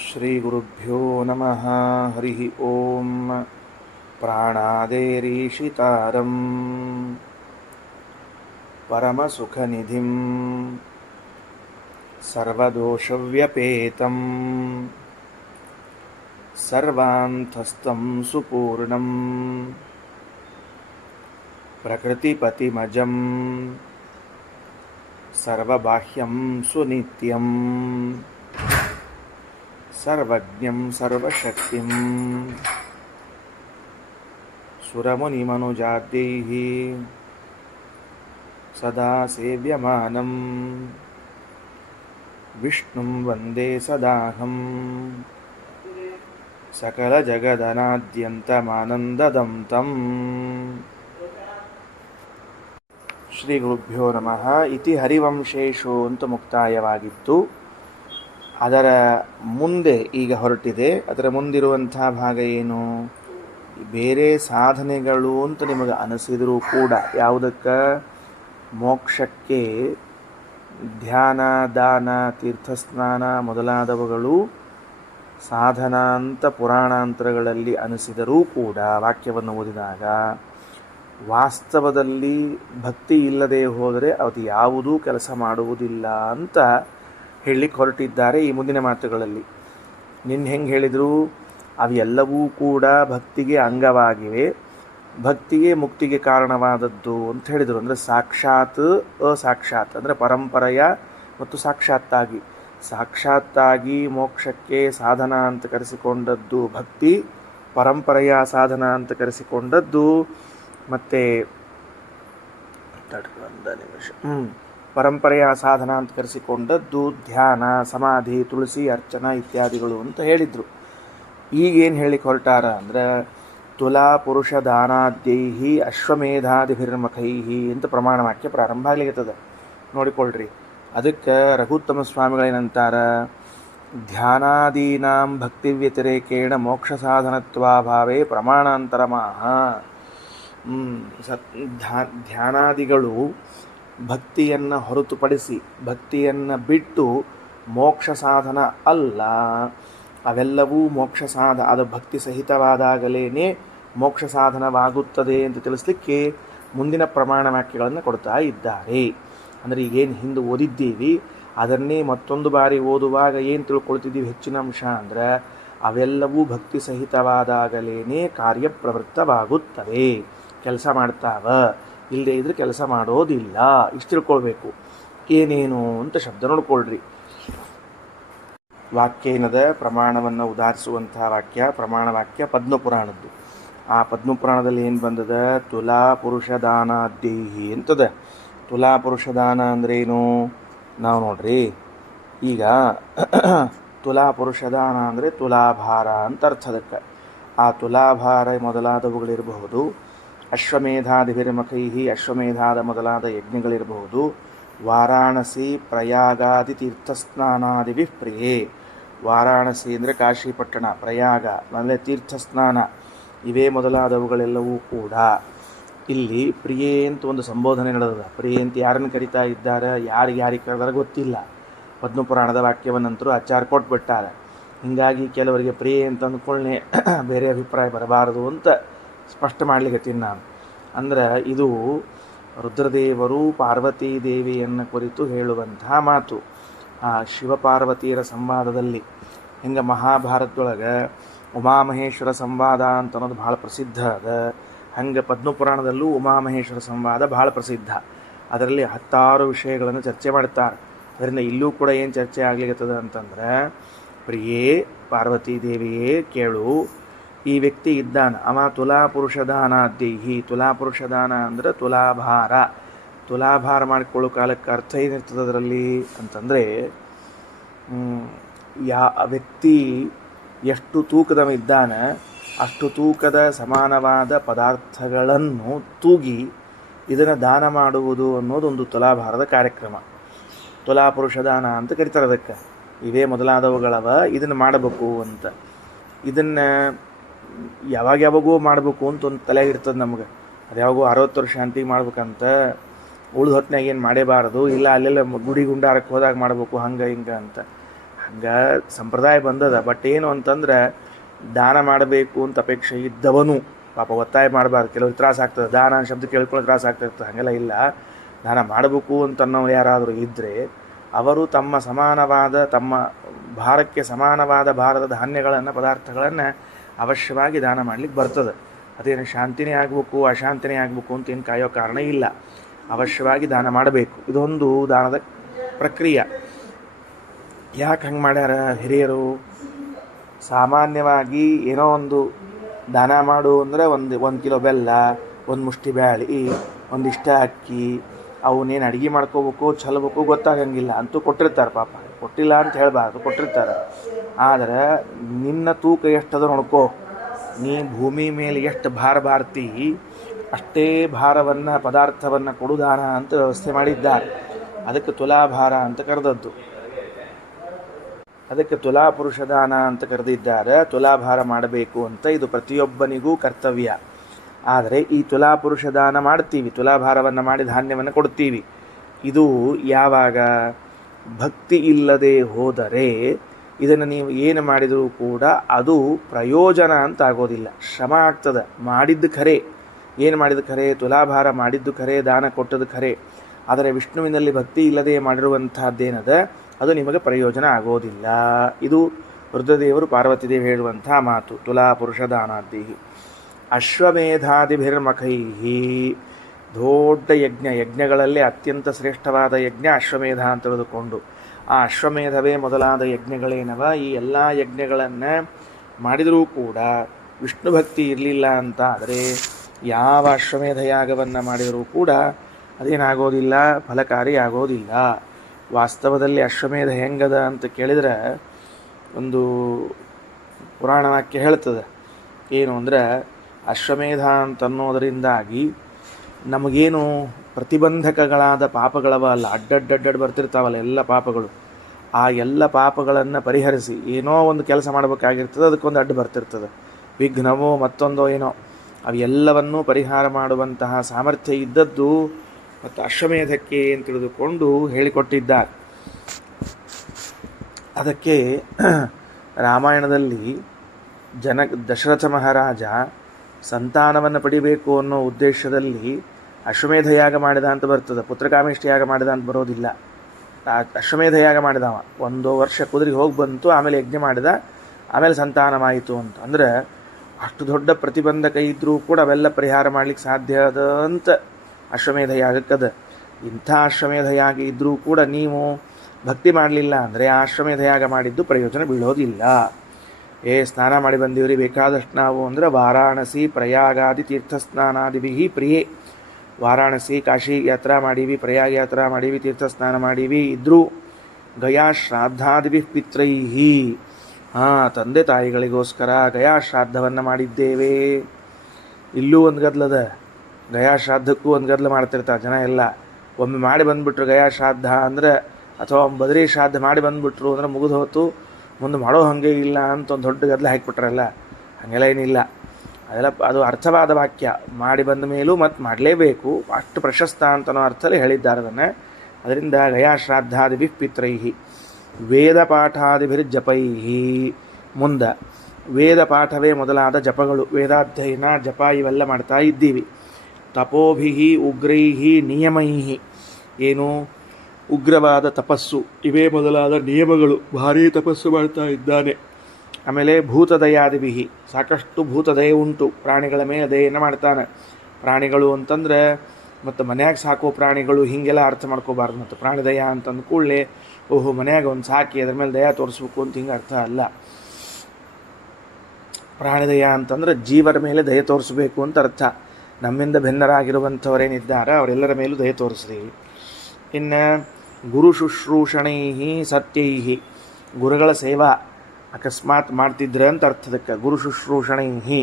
ಶ್ರೀಗುರುಭ್ಯೋ ನಮಃ. ಹರಿ ಓಂ. ಪ್ರಾಣಾದೇರೀಶಿತಾರಂ ಪರಮಸುಖನಿಧಿಂ ಸರ್ವದೋಷವ್ಯಪೇತಂ ಸರ್ವಾಂತಸ್ಥಂ ಸುಪೂರ್ಣಂ ಪ್ರಕೃತಿಪತಿಮಜಂ ಸರ್ವಬಾಹ್ಯಂ ಸುನಿತ್ಯಂ ಸರ್ವಜ್ಞಂ ಸರ್ವಶಕ್ತಿಂ ಸುರಮುನಿಮನುಜಾದ್ಯೈಃ ಸದಾ ಸೇವ್ಯಮಾನಂ ವಿಷ್ಣುಂ ವಂದೇ ಸದಾಹಂ ಸಕಲಜಗದನಾದ್ಯಂತಮಾನಂದದಂ ತಂ. ಶ್ರೀ ಗುರುಭ್ಯೋ ನಮಃ. ಇತಿ ಹರಿವಂಶೇಷು ಅಂತ ಮುಕ್ತಾಯವಾಗಿತ್ತು. ಅದರ ಮುಂದೆ ಈಗ ಹೊರಟಿದೆ. ಅದರ ಮುಂದಿರುವಂಥ ಭಾಗ ಏನು? ಬೇರೆ ಸಾಧನೆಗಳು ಅಂತ ನಿಮಗೆ ಅನಿಸಿದರೂ ಕೂಡ ಯಾವುದಕ್ಕೆ? ಮೋಕ್ಷಕ್ಕೆ ಧ್ಯಾನ, ದಾನ, ತೀರ್ಥಸ್ನಾನ ಮೊದಲಾದವುಗಳು ಸಾಧನ ಅಂತ ಪುರಾಣಾಂತರಗಳಲ್ಲಿ ಅನಿಸಿದರೂ ಕೂಡ ವಾಕ್ಯವನ್ನು ಓದಿದಾಗ ವಾಸ್ತವದಲ್ಲಿ ಭಕ್ತಿ ಇಲ್ಲದೆ ಹೋದರೆ ಅದು ಯಾವುದೂ ಕೆಲಸ ಮಾಡುವುದಿಲ್ಲ ಅಂತ ಹೇಳಲಿಕ್ಕೆ ಹೊರಟಿದ್ದಾರೆ ಈ ಮುಂದಿನ ಮಾತುಗಳಲ್ಲಿ. ನಿನ್ನೆ ಹೆಂಗೆ ಹೇಳಿದರು? ಅವೆಲ್ಲವೂ ಕೂಡ ಭಕ್ತಿಗೆ ಅಂಗವಾಗಿವೆ, ಭಕ್ತಿಗೆ ಮುಕ್ತಿಗೆ ಕಾರಣವಾದದ್ದು ಅಂತ ಹೇಳಿದರು. ಅಂದರೆ ಸಾಕ್ಷಾತ್, ಅಸಾಕ್ಷಾತ್, ಅಂದರೆ ಪರಂಪರೆಯ ಮತ್ತು ಸಾಕ್ಷಾತ್ತಾಗಿ. ಸಾಕ್ಷಾತ್ತಾಗಿ ಮೋಕ್ಷಕ್ಕೆ ಸಾಧನ ಅಂತ ಕರೆಸಿಕೊಂಡದ್ದು ಭಕ್ತಿ, ಪರಂಪರೆಯ ಸಾಧನ ಅಂತ ಕರೆಸಿಕೊಂಡದ್ದು ಮತ್ತು ಒಂದು ನಿಮಿಷ ಪರಂಪರೆಯ ಸಾಧನ ಅಂತ ಕರೆಸಿಕೊಂಡದ್ದು ಧ್ಯಾನ, ಸಮಾಧಿ, ತುಳಸಿ, ಅರ್ಚನ ಇತ್ಯಾದಿಗಳು ಅಂತ ಹೇಳಿದರು. ಈಗೇನು ಹೇಳಿಕ್ಕೆ ಹೊರಟಾರ ಅಂದರೆ ತುಲಾ ಪುರುಷ ದಾನಾದ್ಯೈಹಿ ಅಶ್ವಮೇಧಾದಿಭಿರ್ಮಖೈಹಿ ಅಂತ ಪ್ರಮಾಣ ವಾಕ್ಯ ಪ್ರಾರಂಭ ಆಗ್ಲಿಕ್ಕದ. ನೋಡಿಕೊಳ್ಳ್ರಿ. ಅದಕ್ಕೆ ರಘುತ್ತಮ ಸ್ವಾಮಿಗಳೇನಂತಾರ? ಧ್ಯಾನಾದೀನಾಂ ಭಕ್ತಿ ವ್ಯತಿರೇಕೇಣ ಮೋಕ್ಷ ಸಾಧನತ್ವಾಭಾವೇ ಪ್ರಮಾಣಾಂತರಮಾಹ. ಧ್ಯಾನಾದಿಗಳು ಭಕ್ತಿಯನ್ನು ಹೊರತುಪಡಿಸಿ, ಭಕ್ತಿಯನ್ನು ಬಿಟ್ಟು ಮೋಕ್ಷ ಸಾಧನ ಅಲ್ಲ. ಅವೆಲ್ಲವೂ ಮೋಕ್ಷ ಅದು ಭಕ್ತಿ ಸಹಿತವಾದಾಗಲೇ ಮೋಕ್ಷ ಸಾಧನವಾಗುತ್ತದೆ ಅಂತ ತಿಳಿಸ್ಲಿಕ್ಕೆ ಮುಂದಿನ ಪ್ರಮಾಣ ವಾಕ್ಯಗಳನ್ನು ಕೊಡ್ತಾ ಇದ್ದಾರೆ. ಅಂದರೆ ಈಗೇನು ಹಿಂದೆ ಓದಿದ್ದೀವಿ ಅದನ್ನೇ ಮತ್ತೊಂದು ಬಾರಿ ಓದುವಾಗ ಏನು ತಿಳ್ಕೊಳ್ತಿದ್ದೀವಿ ಹೆಚ್ಚಿನ ಅಂಶ ಅಂದರೆ ಅವೆಲ್ಲವೂ ಭಕ್ತಿ ಸಹಿತವಾದಾಗಲೇ ಕಾರ್ಯಪ್ರವೃತ್ತವಾಗುತ್ತವೆ, ಕೆಲಸ ಮಾಡ್ತಾವ. ಇಲ್ಲದೆ ಇದ್ರೆ ಕೆಲಸ ಮಾಡೋದಿಲ್ಲ. ಇಷ್ಟು ತಿಳ್ಕೊಳ್ಬೇಕು. ಏನೇನು ಅಂತ ಶಬ್ದ ನೋಡ್ಕೊಳ್ರಿ. ವಾಕ್ಯ ಏನದ? ಪ್ರಮಾಣವನ್ನು ಉದಾಹರಿಸುವಂತಹ ವಾಕ್ಯ, ಪ್ರಮಾಣ ವಾಕ್ಯ ಪದ್ಮಪುರಾಣದ್ದು. ಆ ಪದ್ಮಪುರಾಣದಲ್ಲಿ ಏನು ಬಂದದ? ತುಲಾ ಪುರುಷ ದಾನಾದ್ಯೈಹಿ ಅಂತದ. ತುಲಾ ಪುರುಷ ದಾನ ಅಂದ್ರೇನು? ನಾವು ನೋಡ್ರಿ, ಈಗ ತುಲಾ ಪುರುಷ ದಾನ ಅಂದರೆ ತುಲಾಭಾರ ಅಂತ ಅರ್ಥ. ಅದಕ್ಕೆ ಆ ತುಲಾಭಾರ ಮೊದಲಾದವುಗಳಿರಬಹುದು, ಅಶ್ವಮೇಧಾದಿಭಿರ್ಮಖೈಹಿ ಅಶ್ವಮೇಧಾದ ಮೊದಲಾದ ಯಜ್ಞಗಳಿರಬಹುದು, ವಾರಾಣಸಿ ಪ್ರಯಾಗಾದಿ ತೀರ್ಥಸ್ನಾನಾದಿಭಿ ಪ್ರಿಯೇ. ವಾರಾಣಸಿ ಅಂದರೆ ಕಾಶಿ ಪಟ್ಟಣ, ಪ್ರಯಾಗ ಅಂದರೆ ತೀರ್ಥಸ್ನಾನ, ಇವೇ ಮೊದಲಾದವುಗಳೆಲ್ಲವೂ ಕೂಡ ಇಲ್ಲಿ ಪ್ರಿಯೇ ಅಂತ ಒಂದು ಸಂಬೋಧನೆ ನಡೆದ. ಪ್ರಿಯೇ ಅಂತ ಯಾರನ್ನು ಕರಿತಾ ಇದ್ದಾರೆ, ಯಾರಿಗೆ ಕರೆದಾರ ಗೊತ್ತಿಲ್ಲ. ಪದ್ಮಪುರಾಣದ ವಾಕ್ಯವನ್ನಂತರೂ ಆಚಾರ ಕೊಟ್ಬಿಟ್ಟಾರೆ. ಹೀಗಾಗಿ ಕೆಲವರಿಗೆ ಪ್ರಿಯೇ ಅಂತ ಅಂದ್ಕೊಳ್ಳೆ ಬೇರೆ ಅಭಿಪ್ರಾಯ ಬರಬಾರದು ಅಂತ ಸ್ಪಷ್ಟ ಮಾಡ್ಲಿಕ್ಕತ್ತೀನಿ ನಾನು. ಅಂದ್ರೆ ಇದು ರುದ್ರದೇವರು ಪಾರ್ವತೀ ದೇವಿಯನ್ನು ಕುರಿತು ಹೇಳುವಂತಹ ಮಾತು. ಆ ಶಿವಪಾರ್ವತಿಯರ ಸಂವಾದದಲ್ಲಿ ಹಿಂಗೆ ಮಹಾಭಾರತದೊಳಗೆ ಉಮಾಮಹೇಶ್ವರ ಸಂವಾದ ಅಂತ ಅನ್ನೋದು ಭಾಳ ಪ್ರಸಿದ್ಧ ಅದ. ಹಂಗೆ ಪದ್ಮಪುರಾಣದಲ್ಲೂ ಉಮಾಮಹೇಶ್ವರ ಸಂವಾದ ಭಾಳ ಪ್ರಸಿದ್ಧ. ಅದರಲ್ಲಿ 10 ವಿಷಯಗಳನ್ನು ಚರ್ಚೆ ಮಾಡ್ತಾರೆ. ಅದರಿಂದ ಇಲ್ಲೂ ಕೂಡ ಏನು ಚರ್ಚೆ ಆಗ್ಲಿಕ್ಕತ್ತದ ಅಂತಂದ್ರೆ, ಪ್ರಿಯೇ ಪಾರ್ವತೀ ದೇವಿಯೇ ಕೇಳು, ಈ ವ್ಯಕ್ತಿ ಇದ್ದಾನ, ಅವ ತುಲಾ ಪುರುಷದಾನಾದ್ಯೈಹಿ. ತುಲಾ ಪುರುಷದಾನ ಅಂದರೆ ತುಲಾಭಾರ. ತುಲಾಭಾರ ಮಾಡಿಕೊಳ್ಳೋ ಕಾಲಕ್ಕೆ ಅರ್ಥ ಏನಿರ್ತದೆ ಅದರಲ್ಲಿ ಅಂತಂದರೆ, ವ್ಯಕ್ತಿ ಎಷ್ಟು ತೂಕದವಿದ್ದಾನ ಅಷ್ಟು ತೂಕದ ಸಮಾನವಾದ ಪದಾರ್ಥಗಳನ್ನು ತೂಗಿ ಇದನ್ನು ದಾನ ಮಾಡುವುದು ಅನ್ನೋದೊಂದು ತುಲಾಭಾರದ ಕಾರ್ಯಕ್ರಮ. ತುಲಾ ಪುರುಷದಾನ ಅಂತ ಕರೀತಾರೆ ಅದಕ್ಕೆ. ಇವೇ ಮೊದಲಾದವುಗಳವ, ಇದನ್ನು ಮಾಡಬೇಕು ಅಂತ. ಇದನ್ನು ಯಾವಾಗೋ ಮಾಡಬೇಕು ಅಂತ ಒಂದು ತಲೆ ಇರ್ತದೆ ನಮ್ಗೆ. ಅದು ಯಾವಾಗೋ 60 ವರ್ಷ ಶಾಂತಿಗೆ ಮಾಡ್ಬೇಕಂತ, ಉಳಿದ ಹೊತ್ತಿನಾಗ ಏನು ಮಾಡೇಬಾರದು, ಇಲ್ಲ ಅಲ್ಲೆಲ್ಲ ಗುಡಿ ಗುಂಡಾರಕ್ಕೆ ಹೋದಾಗ ಮಾಡಬೇಕು ಹಂಗೆ ಹಿಂಗೆ ಅಂತ. ಹಂಗೆ ಸಂಪ್ರದಾಯ ಬಂದದ. ಬಟ್ ಏನು ಅಂತಂದ್ರೆ ದಾನ ಮಾಡಬೇಕು ಅಂತ ಅಪೇಕ್ಷೆ ಇದ್ದವನು ಪಾಪ ಒತ್ತಾಯ ಮಾಡಬಾರ್ದು. ಕೆಲವ್ರು ತ್ರಾಸ ಆಗ್ತದೆ, ದಾನ ಶಬ್ದ ಕೇಳ್ಕೊಳ್ಳೋ ತ್ರಾಸ ಆಗ್ತಿರ್ತದೆ. ಹಾಗೆಲ್ಲ ಇಲ್ಲ. ದಾನ ಮಾಡಬೇಕು ಅಂತನ್ನೋ ಯಾರಾದರೂ ಇದ್ದರೆ ಅವರು ತಮ್ಮ ಸಮಾನವಾದ, ತಮ್ಮ ಭಾರಕ್ಕೆ ಸಮಾನವಾದ ಭಾರದ ಧಾನ್ಯಗಳನ್ನು, ಪದಾರ್ಥಗಳನ್ನು ಅವಶ್ಯವಾಗಿ ದಾನ ಮಾಡಲಿಕ್ಕೆ ಬರ್ತದೆ. ಅದೇನು ಶಾಂತಿನೇ ಆಗಬೇಕು ಅಶಾಂತಿನೇ ಆಗಬೇಕು ಅಂತ ಏನು ಕಾಯೋ ಕಾರಣ ಇಲ್ಲ. ಅವಶ್ಯವಾಗಿ ದಾನ ಮಾಡಬೇಕು. ಇದೊಂದು ದಾನದ ಪ್ರಕ್ರಿಯೆ. ಯಾಕೆ ಹಂಗೆ ಮಾಡ್ಯಾರ ಹಿರಿಯರು? ಸಾಮಾನ್ಯವಾಗಿ ಏನೋ ಒಂದು ದಾನ ಮಾಡು ಅಂದರೆ ಒಂದು ಕಿಲೋ ಬೆಲ್ಲ, ಒಂದು ಮುಷ್ಟಿ ಬ್ಯಾಳಿ, ಒಂದಿಷ್ಟ ಅಕ್ಕಿ, ಅವನ್ನೇನು ಅಡುಗೆ ಮಾಡ್ಕೋಬೇಕು ಚಲಬೇಕು ಗೊತ್ತಾಗಂಗಿಲ್ಲ. ಅಂತೂ ಕೊಟ್ಟಿರ್ತಾರೆ ಪಾಪ, ಕೊಟ್ಟಿಲ್ಲ ಅಂತ ಹೇಳಬಾರ್ದು, ಕೊಟ್ಟಿರ್ತಾರೆ. ಆದರೆ ನಿನ್ನ ತೂಕ ಎಷ್ಟದ ನೋಡ್ಕೋ. ನೀ ಭೂಮಿ ಮೇಲೆ ಎಷ್ಟು ಭಾರ ಬಾರ್ತಿ ಅಷ್ಟೇ ಭಾರವನ್ನು, ಪದಾರ್ಥವನ್ನು ಕೊಡು ದಾನ ಅಂತ ವ್ಯವಸ್ಥೆ ಮಾಡಿದ್ದಾರೆ. ಅದಕ್ಕೆ ತುಲಾಭಾರ ಅಂತ ಕರೆದದ್ದು. ಅದಕ್ಕೆ ತುಲಾ ಪುರುಷ ದಾನ ಅಂತ ಕರೆದಿದ್ದಾರೆ. ತುಲಾಭಾರ ಮಾಡಬೇಕು ಅಂತ ಇದು ಪ್ರತಿಯೊಬ್ಬನಿಗೂ ಕರ್ತವ್ಯ. ಆದರೆ ಈ ತುಲಾ ಪುರುಷ ದಾನ ಮಾಡ್ತೀವಿ, ತುಲಾಭಾರವನ್ನು ಮಾಡಿ ಧಾನ್ಯವನ್ನು ಕೊಡ್ತೀವಿ. ಇದು ಯಾವಾಗ ಭಕ್ತಿ ಇಲ್ಲದೆ ಹೋದರೆ ಇದನ್ನು ನೀವು ಏನು ಮಾಡಿದರೂ ಕೂಡ ಅದು ಪ್ರಯೋಜನ ಅಂತ ಆಗೋದಿಲ್ಲ. ಶ್ರಮ ಆಗ್ತದೆ. ಮಾಡಿದ್ದು ಖರೆ, ಏನು ಮಾಡಿದ ಖರೆ, ತುಲಾಭಾರ ಮಾಡಿದ್ದು ಖರೆ, ದಾನ ಕೊಟ್ಟದ್ದು ಖರೆ. ಆದರೆ ವಿಷ್ಣುವಿನಲ್ಲಿ ಭಕ್ತಿ ಇಲ್ಲದೆ ಮಾಡಿರುವಂತಹದ್ದೇನದ ಅದು ನಿಮಗೆ ಪ್ರಯೋಜನ ಆಗೋದಿಲ್ಲ. ಇದು ರುದ್ರದೇವರು ಪಾರ್ವತಿದೇವಿ ಹೇಳುವಂಥ ಮಾತು. ತುಲಾ ಪುರುಷ ದಾನಾದ್ದೀಹಿ ಅಶ್ವಮೇಧಾದಿಭಿರ್ಮಖೈಹಿ. ದೊಡ್ಡ ಯಜ್ಞಗಳಲ್ಲಿ ಅತ್ಯಂತ ಶ್ರೇಷ್ಠವಾದ ಯಜ್ಞ ಅಶ್ವಮೇಧ ಅಂತ ತಿಳಿದುಕೊಂಡು, ಆ ಅಶ್ವಮೇಧವೇ ಮೊದಲಾದ ಯಜ್ಞಗಳೇನವ, ಈ ಎಲ್ಲ ಯಜ್ಞಗಳನ್ನು ಮಾಡಿದರೂ ಕೂಡ ವಿಷ್ಣು ಭಕ್ತಿ ಇರಲಿಲ್ಲ ಅಂತ ಆದರೆ ಯಾವ ಅಶ್ವಮೇಧ ಯಾಗವನ್ನು ಮಾಡಿದರೂ ಕೂಡ ಅದೇನಾಗೋದಿಲ್ಲ, ಫಲಕಾರಿ ಆಗೋದಿಲ್ಲ. ವಾಸ್ತವದಲ್ಲಿ ಅಶ್ವಮೇಧ ಹೆಂಗದ ಅಂತ ಕೇಳಿದರೆ ಒಂದು ಪುರಾಣ ವಾಕ್ಯ ಹೇಳ್ತದೆ. ಏನು ಅಂದರೆ, ಅಶ್ವಮೇಧ ಅಂತನ್ನೋದರಿಂದಾಗಿ ನಮಗೇನು ಪ್ರತಿಬಂಧಕಗಳಾದ ಪಾಪಗಳವ ಅಲ್ಲ, ಅಡ್ಡಡ್ಡಡ್ಡಡ್ ಬರ್ತಿರ್ತಾವಲ್ಲ ಎಲ್ಲ ಪಾಪಗಳು, ಆ ಎಲ್ಲ ಪಾಪಗಳನ್ನು ಪರಿಹರಿಸಿ ಏನೋ ಒಂದು ಕೆಲಸ ಮಾಡಬೇಕಾಗಿರ್ತದೆ, ಅದಕ್ಕೊಂದು ಅಡ್ಡು ಬರ್ತಿರ್ತದೆ, ವಿಘ್ನವೋ ಮತ್ತೊಂದೋ ಏನೋ, ಅವೆಲ್ಲವನ್ನೂ ಪರಿಹಾರ ಮಾಡುವಂತಹ ಸಾಮರ್ಥ್ಯ ಇದ್ದದ್ದು ಮತ್ತು ಅಶ್ವಮೇಧಕ್ಕೆ ಅಂತ ತಿಳಿದುಕೊಂಡು ಹೇಳಿಕೊಟ್ಟಿದ್ದಾರೆ. ಅದಕ್ಕೆ ರಾಮಾಯಣದಲ್ಲಿ ದಶರಥ ಮಹಾರಾಜ ಸಂತಾನವನ್ನು ಪಡಿಬೇಕು ಅನ್ನೋ ಉದ್ದೇಶದಲ್ಲಿ ಅಶ್ವಮೇಧ ಯಾಗ ಮಾಡಿದ ಅಂತ ಬರ್ತದೆ. ಪುತ್ರಕಾಮೇಷ್ಟಿ ಯಾಗ ಮಾಡಿದ ಅಂತ ಬರೋದಿಲ್ಲ. ಅಶ್ವಮೇಧ ಯಾಗ ಮಾಡಿದವ 1 ವರ್ಷ ಕುದುರೆ ಹೋಗಿ ಬಂತು, ಆಮೇಲೆ ಯಜ್ಞ ಮಾಡಿದ, ಆಮೇಲೆ ಸಂತಾನವಾಯಿತು ಅಂತ. ಅಂದರೆ ಅಷ್ಟು ದೊಡ್ಡ ಪ್ರತಿಬಂಧಕ ಇದ್ದರೂ ಕೂಡ ಅವೆಲ್ಲ ಪರಿಹಾರ ಮಾಡಲಿಕ್ಕೆ ಸಾಧ್ಯ ಅದ ಅಂತ ಅಶ್ವಮೇಧ ಯಾಗಕ್ಕದ. ಇಂಥ ಅಶ್ವಮೇಧ ಯಾಗ ಇದ್ದರೂ ಕೂಡ ನೀವು ಭಕ್ತಿ ಮಾಡಲಿಲ್ಲ ಅಂದರೆ ಆ ಅಶ್ವಮೇಧ ಯಾಗ ಮಾಡಿದ್ದು ಪ್ರಯೋಜನ ಬೀಳೋದಿಲ್ಲ. ಸ್ನಾನ ಮಾಡಿ ಬಂದೀವ್ರಿ ಬೇಕಾದಷ್ಟು ನಾವು ಅಂದರೆ ವಾರಾಣಸಿ ಪ್ರಯಾಗಾದಿ ತೀರ್ಥಸ್ನಾನಾದಿಭಿ ಪ್ರಿಯೇ. ವಾರಾಣಸಿ ಕಾಶಿ ಯಾತ್ರಾ ಮಾಡೀವಿ, ಪ್ರಯಾಗ ಯಾತ್ರಾ ಮಾಡೀವಿ, ತೀರ್ಥಸ್ನಾನ ಮಾಡೀವಿ, ಇದ್ರೂ ಗಯಾ ಶ್ರಾದ್ದಾದಿಭಿ ಪಿತ್ರೈಹಿ. ತಂದೆ ತಾಯಿಗಳಿಗೋಸ್ಕರ ಗಯಾ ಶ್ರಾದ್ದವನ್ನು ಮಾಡಿದ್ದೇವೆ. ಇಲ್ಲೂ ಒಂದು ಗದ್ಲದ, ಗಯಾ ಶ್ರಾದ್ದಕ್ಕೂ ಒಂದು ಗದ್ಲ ಮಾಡ್ತಿರ್ತಾರೆ ಜನ ಎಲ್ಲ. ಒಮ್ಮೆ ಮಾಡಿ ಬಂದುಬಿಟ್ರು ಗಯಾ ಶ್ರಾದ್ದ ಅಂದರೆ, ಅಥವಾ ಬದರಿ ಶ್ರಾದ್ದ ಮಾಡಿ ಬಂದುಬಿಟ್ರು ಅಂದರೆ ಮುಗಿದು ಹೋತು, ಮುಂದೆ ಮಾಡೋ ಹಾಗೆ ಇಲ್ಲ ಅಂತ ಒಂದು ದೊಡ್ಡ ಗದ್ದಲ ಹಾಕಿಬಿಟ್ರಲ್ಲ. ಹಾಗೆಲ್ಲ ಏನಿಲ್ಲ. ಅದೆಲ್ಲ ಅದು ಅರ್ಥವಾದ ವಾಕ್ಯ. ಮಾಡಿ ಬಂದ ಮೇಲೂ ಮತ್ತು ಮಾಡಲೇಬೇಕು, ಅಷ್ಟು ಪ್ರಶಸ್ತ ಅಂತನೋ ಅರ್ಥದಲ್ಲಿ ಹೇಳಿದ್ದಾರೆ ಅದನ್ನು. ಅದರಿಂದ ಗಯಾ ಶ್ರಾದ್ದಾದಿಭಿ ಪಿತ್ರೈಹಿ ವೇದ ಪಾಠಾದಿಭಿರ್ಜಪೈಹಿ. ಮುಂದೆ ವೇದ ಪಾಠವೇ ಮೊದಲಾದ ಜಪಗಳು, ವೇದಾಧ್ಯಯನ ಜಪ ಇವೆಲ್ಲ ಮಾಡ್ತಾ ಇದ್ದೀವಿ. ತಪೋಭಿಹಿ ಉಗ್ರೈಹಿ ನಿಯಮೈಹಿ. ಏನು ಉಗ್ರವಾದ ತಪಸ್ಸು, ಇವೇ ಮೊದಲಾದ ನಿಯಮಗಳು. ಭಾರೀ ತಪಸ್ಸು ಮಾಡ್ತಾ ಇದ್ದಾನೆ. ಆಮೇಲೆ ಭೂತದಯಾದಿಭಿಹಿ, ಸಾಕಷ್ಟು ಭೂತದಯೆ ಉಂಟು, ಪ್ರಾಣಿಗಳ ಮೇಲೆ ದಯೆಯನ್ನು ಮಾಡ್ತಾನೆ. ಪ್ರಾಣಿಗಳು ಅಂತಂದರೆ ಮತ್ತು ಮನ್ಯಾಗ ಸಾಕೋ ಪ್ರಾಣಿಗಳು ಹೀಗೆಲ್ಲ ಅರ್ಥ ಮಾಡ್ಕೋಬಾರ್ದು. ಮತ್ತು ಪ್ರಾಣಿದಯ ಅಂತಂದು ಕೂಡಲೇ ಓಹೋ ಮನ್ಯಾಗ ಒಂದು ಸಾಕಿ ಅದ್ರ ಮೇಲೆ ದಯ ತೋರಿಸ್ಬೇಕು ಅಂತ ಹಿಂಗೆ ಅರ್ಥ ಅಲ್ಲ. ಪ್ರಾಣಿದಯ ಅಂತಂದ್ರೆ ಜೀವರ ಮೇಲೆ ದಯ ತೋರಿಸ್ಬೇಕು ಅಂತ ಅರ್ಥ. ನಮ್ಮಿಂದ ಭಿನ್ನರಾಗಿರುವಂಥವರೇನಿದ್ದಾರೆ ಅವರೆಲ್ಲರ ಮೇಲೂ ದಯ ತೋರಿಸ್ರಿ. ಇನ್ನು ಗುರು ಶುಶ್ರೂಷಣೈಹಿ ಸತ್ಯೈಹಿ, ಗುರುಗಳ ಸೇವಾ ಅಕಸ್ಮಾತ್ ಮಾಡ್ತಿದ್ರೆ ಅಂತ ಅರ್ಥದಕ್ಕೆ ಗುರು ಶುಶ್ರೂಷಣೈಹಿ,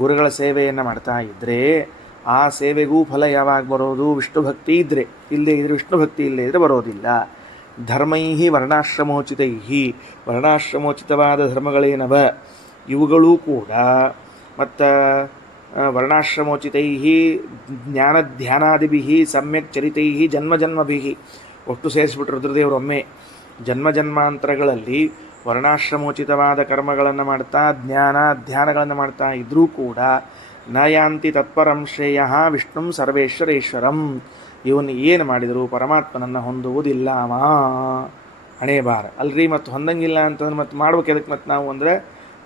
ಗುರುಗಳ ಸೇವೆಯನ್ನು ಮಾಡ್ತಾ ಇದ್ದರೆ ಆ ಸೇವೆಗೂ ಫಲ ಯಾವಾಗ ಬರೋದು? ವಿಷ್ಣು ಭಕ್ತಿ ಇದ್ದರೆ. ಇಲ್ಲದೇ ಇದ್ದರೆ ವಿಷ್ಣು ಭಕ್ತಿ ಇಲ್ಲದೇ ಇದ್ದರೆ ಬರೋದಿಲ್ಲ. ಧರ್ಮೈಹಿ ವರ್ಣಾಶ್ರಮೋಚಿತೈಹಿ, ವರ್ಣಾಶ್ರಮೋಚಿತವಾದ ಧರ್ಮಗಳೇನವ ಇವುಗಳೂ ಕೂಡ. ಮತ್ತು ವರ್ಣಾಶ್ರಮೋಚಿತೈಹಿ ಜ್ಞಾನಧ್ಯಾನಾದಿಭಿಹಿ ಸಮ್ಯಕ್ ಚರಿತೈಹಿ ಜನ್ಮಜನ್ಮಭಿಹಿ. ಒಟ್ಟು ಸೇರಿಸ್ಬಿಟ್ರು ರುದ್ರದೇವರು ಒಮ್ಮೆ. ಜನ್ಮ ಜನ್ಮಾಂತರಗಳಲ್ಲಿ ವರ್ಣಾಶ್ರಮೋಚಿತವಾದ ಕರ್ಮಗಳನ್ನು ಮಾಡ್ತಾ ಧ್ಯಾನಗಳನ್ನು ಮಾಡ್ತಾ ಇದ್ರೂ ಕೂಡ ನ ಯಾಂತಿ ತತ್ಪರಂ ಶ್ರೇಯ ವಿಷ್ಣುಂ ಸರ್ವೇಶ್ವರೇಶ್ವರಂ. ಇವನು ಏನು ಮಾಡಿದರೂ ಪರಮಾತ್ಮನನ್ನು ಹೊಂದುವುದಿಲ್ಲ ಹಣೆ ಬಾರ ಅಲ್ರಿ. ಮತ್ತು ಹೊಂದಂಗಿಲ್ಲ ಅಂತಂದ್ರೆ ಮತ್ತೆ ಮಾಡ್ಬೇಕು ಎದಕ್ಕೆ ಮತ್ತು ನಾವು ಅಂದರೆ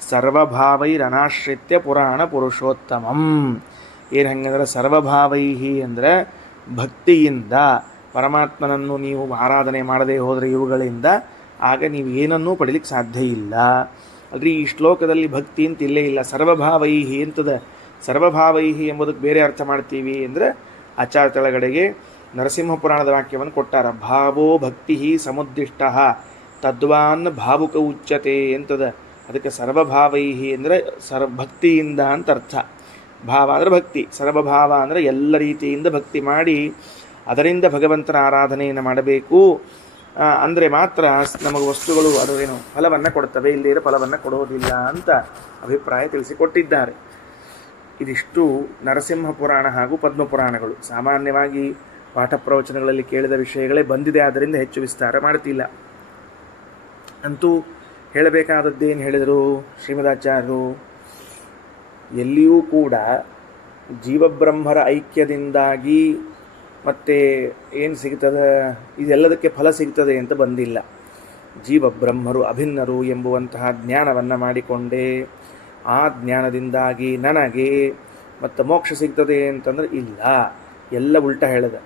ಸರ್ವಭಾವೈರನಾಶ್ರಿತ್ಯ ಪುರಾಣ ಪುರುಷೋತ್ತಮಂ. ಏನು ಹಂಗಂದ್ರೆ ಸರ್ವಭಾವೈಹಿ ಅಂದರೆ ಭಕ್ತಿಯಿಂದ ಪರಮಾತ್ಮನನ್ನು ನೀವು ಆರಾಧನೆ ಮಾಡದೇ ಹೋದರೆ ಇವುಗಳಿಂದ ಆಗ ನೀವು ಏನನ್ನೂ ಪಡೀಲಿಕ್ಕೆ ಸಾಧ್ಯ ಇಲ್ಲ ಅಲ್ರಿ. ಈ ಶ್ಲೋಕದಲ್ಲಿ ಭಕ್ತಿ ಅಂತ ಇಲ್ಲೇ ಇಲ್ಲ, ಸರ್ವಭಾವೈಹಿ ಅಂತದ. ಸರ್ವಭಾವೈಹಿ ಎಂಬುದಕ್ಕೆ ಬೇರೆ ಅರ್ಥ ಮಾಡ್ತೀವಿ ಅಂದರೆ ಆಚಾರ ತೆಳಗಡೆಗೆ ನರಸಿಂಹ ಪುರಾಣದ ವಾಕ್ಯವನ್ನು ಕೊಟ್ಟಾರ. ಭಾವೋ ಭಕ್ತಿ ಸಮುದ್ದಿಷ್ಟ ತದ್ವಾನ್ ಭಾವುಕ ಉಚ್ಯತೆ ಅಂತದ. ಅದಕ್ಕೆ ಸರ್ವಭಾವೈಹಿ ಅಂದರೆ ಭಕ್ತಿಯಿಂದ ಅಂತ ಅರ್ಥ. ಭಾವ ಅಂದರೆ ಭಕ್ತಿ, ಸರ್ವಭಾವ ಅಂದರೆ ಎಲ್ಲ ರೀತಿಯಿಂದ ಭಕ್ತಿ ಮಾಡಿ ಅದರಿಂದ ಭಗವಂತನ ಆರಾಧನೆಯನ್ನು ಮಾಡಬೇಕು. ಅಂದರೆ ಮಾತ್ರ ನಮಗೆ ವಸ್ತುಗಳು ಅದೇನು ಫಲವನ್ನು ಕೊಡ್ತವೆ, ಇಲ್ಲದೇ ಫಲವನ್ನು ಕೊಡೋದಿಲ್ಲ ಅಂತ ಅಭಿಪ್ರಾಯ ತಿಳಿಸಿಕೊಟ್ಟಿದ್ದಾರೆ. ಇದಿಷ್ಟು ನರಸಿಂಹ ಪುರಾಣ ಹಾಗೂ ಪದ್ಮಪುರಾಣಗಳು. ಸಾಮಾನ್ಯವಾಗಿ ಪಾಠ ಪ್ರವಚನಗಳಲ್ಲಿ ಕೇಳಿದ ವಿಷಯಗಳೇ ಬಂದಿದೆ, ಆದ್ದರಿಂದ ಹೆಚ್ಚು ವಿಸ್ತಾರ ಮಾಡ್ತಿಲ್ಲ. ಅಂತೂ ಹೇಳಬೇಕಾದದ್ದೇನು ಹೇಳಿದರು ಶ್ರೀಮದಾಚಾರ್ಯರು, ಎಲ್ಲಿಯೂ ಕೂಡ ಜೀವಬ್ರಹ್ಮರ ಐಕ್ಯದಿಂದಾಗಿ ಮತ್ತು ಏನು ಸಿಗ್ತದೆ, ಇದೆಲ್ಲದಕ್ಕೆ ಫಲ ಸಿಗ್ತದೆ ಅಂತ ಬಂದಿಲ್ಲ. ಜೀವಬ್ರಹ್ಮರು ಅಭಿನ್ನರು ಎಂಬುವಂತಹ ಜ್ಞಾನವನ್ನು ಮಾಡಿಕೊಂಡೇ ಆ ಜ್ಞಾನದಿಂದಾಗಿ ನನಗೆ ಮತ್ತು ಮೋಕ್ಷ ಸಿಗ್ತದೆ ಅಂತಂದ್ರೆ ಇಲ್ಲ. ಎಲ್ಲ ಉಲ್ಟ ಹೇಳಿದ.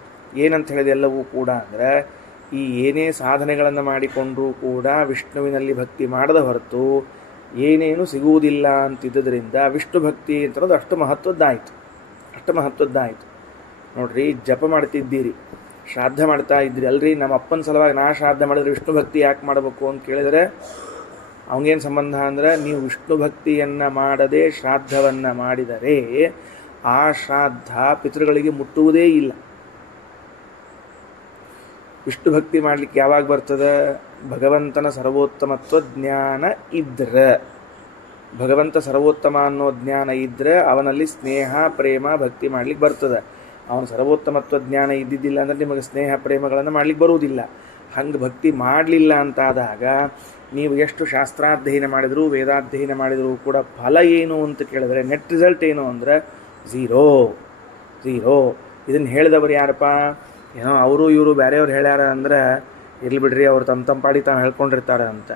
ಏನಂತ ಹೇಳಿದೆ ಎಲ್ಲವೂ ಕೂಡ ಅಂದರೆ, ಈ ಏನೇ ಸಾಧನೆಗಳನ್ನು ಮಾಡಿಕೊಂಡರೂ ಕೂಡ ವಿಷ್ಣುವಿನಲ್ಲಿ ಭಕ್ತಿ ಮಾಡದ ಹೊರತು ಏನೇನು ಸಿಗುವುದಿಲ್ಲ ಅಂತಿದ್ದರಿಂದ ವಿಷ್ಣು ಭಕ್ತಿ ಅಂತನ್ನೋದು ಅಷ್ಟು ಮಹತ್ವದ್ದಾಯಿತು. ನೋಡ್ರಿ, ಜಪ ಮಾಡ್ತಿದ್ದೀರಿ, ಶ್ರಾದ್ದ ಮಾಡ್ತಾ ಇದ್ರಿ ಅಲ್ರಿ. ನಮ್ಮ ಅಪ್ಪನ ಸಲುವಾಗಿ ನಾ ಶ್ರಾದ್ದ ಮಾಡಿದ್ರೆ ವಿಷ್ಣು ಭಕ್ತಿ ಯಾಕೆ ಮಾಡಬೇಕು ಅಂತ ಕೇಳಿದರೆ ಅವಂಗೇನು ಸಂಬಂಧ ಅಂದರೆ, ನೀವು ವಿಷ್ಣು ಭಕ್ತಿಯನ್ನು ಮಾಡದೆ ಶ್ರಾದ್ದವನ್ನು ಮಾಡಿದರೆ ಆ ಶ್ರಾದ್ದ ಪಿತೃಗಳಿಗೆ ಮುಟ್ಟುವುದೇ ಇಲ್ಲ. ವಿಷ್ಣು ಭಕ್ತಿ ಮಾಡಲಿಕ್ಕೆ ಯಾವಾಗ ಬರ್ತದೆ? ಭಗವಂತನ ಸರ್ವೋತ್ತಮತ್ವ ಜ್ಞಾನ ಇದ್ರೆ, ಭಗವಂತ ಸರ್ವೋತ್ತಮ ಅನ್ನೋ ಜ್ಞಾನ ಇದ್ದರೆ ಅವನಲ್ಲಿ ಸ್ನೇಹ ಪ್ರೇಮ ಭಕ್ತಿ ಮಾಡ್ಲಿಕ್ಕೆ ಬರ್ತದೆ. ಅವನ ಸರ್ವೋತ್ತಮತ್ವ ಜ್ಞಾನ ಇದ್ದಿದ್ದಿಲ್ಲ ಅಂದರೆ ನಿಮಗೆ ಸ್ನೇಹ ಪ್ರೇಮಗಳನ್ನು ಮಾಡ್ಲಿಕ್ಕೆ ಬರುವುದಿಲ್ಲ. ಹಂಗೆ ಭಕ್ತಿ ಮಾಡಲಿಲ್ಲ ಅಂತಾದಾಗ ನೀವು ಎಷ್ಟು ಶಾಸ್ತ್ರಾಧ್ಯಯನ ಮಾಡಿದರೂ ವೇದಾಧ್ಯಯನ ಮಾಡಿದರೂ ಕೂಡ ಫಲ ಏನು ಅಂತ ಕೇಳಿದ್ರೆ ನೆಟ್ ರಿಸಲ್ಟ್ ಏನು ಅಂದರೆ ಝೀರೋ. ಇದನ್ನು ಹೇಳಿದವರು ಯಾರಪ್ಪ? ಏನೋ ಅವರು ಇವರು ಬೇರೆಯವ್ರು ಹೇಳ್ಯಾರ ಅಂದರೆ ಇರ್ಲಿ ಬಿಡ್ರಿ, ಅವ್ರು ತಮ್ಮ ಪಾಡಿ ತಾವು ಹೇಳ್ಕೊಂಡಿರ್ತಾರೆ ಅಂತ.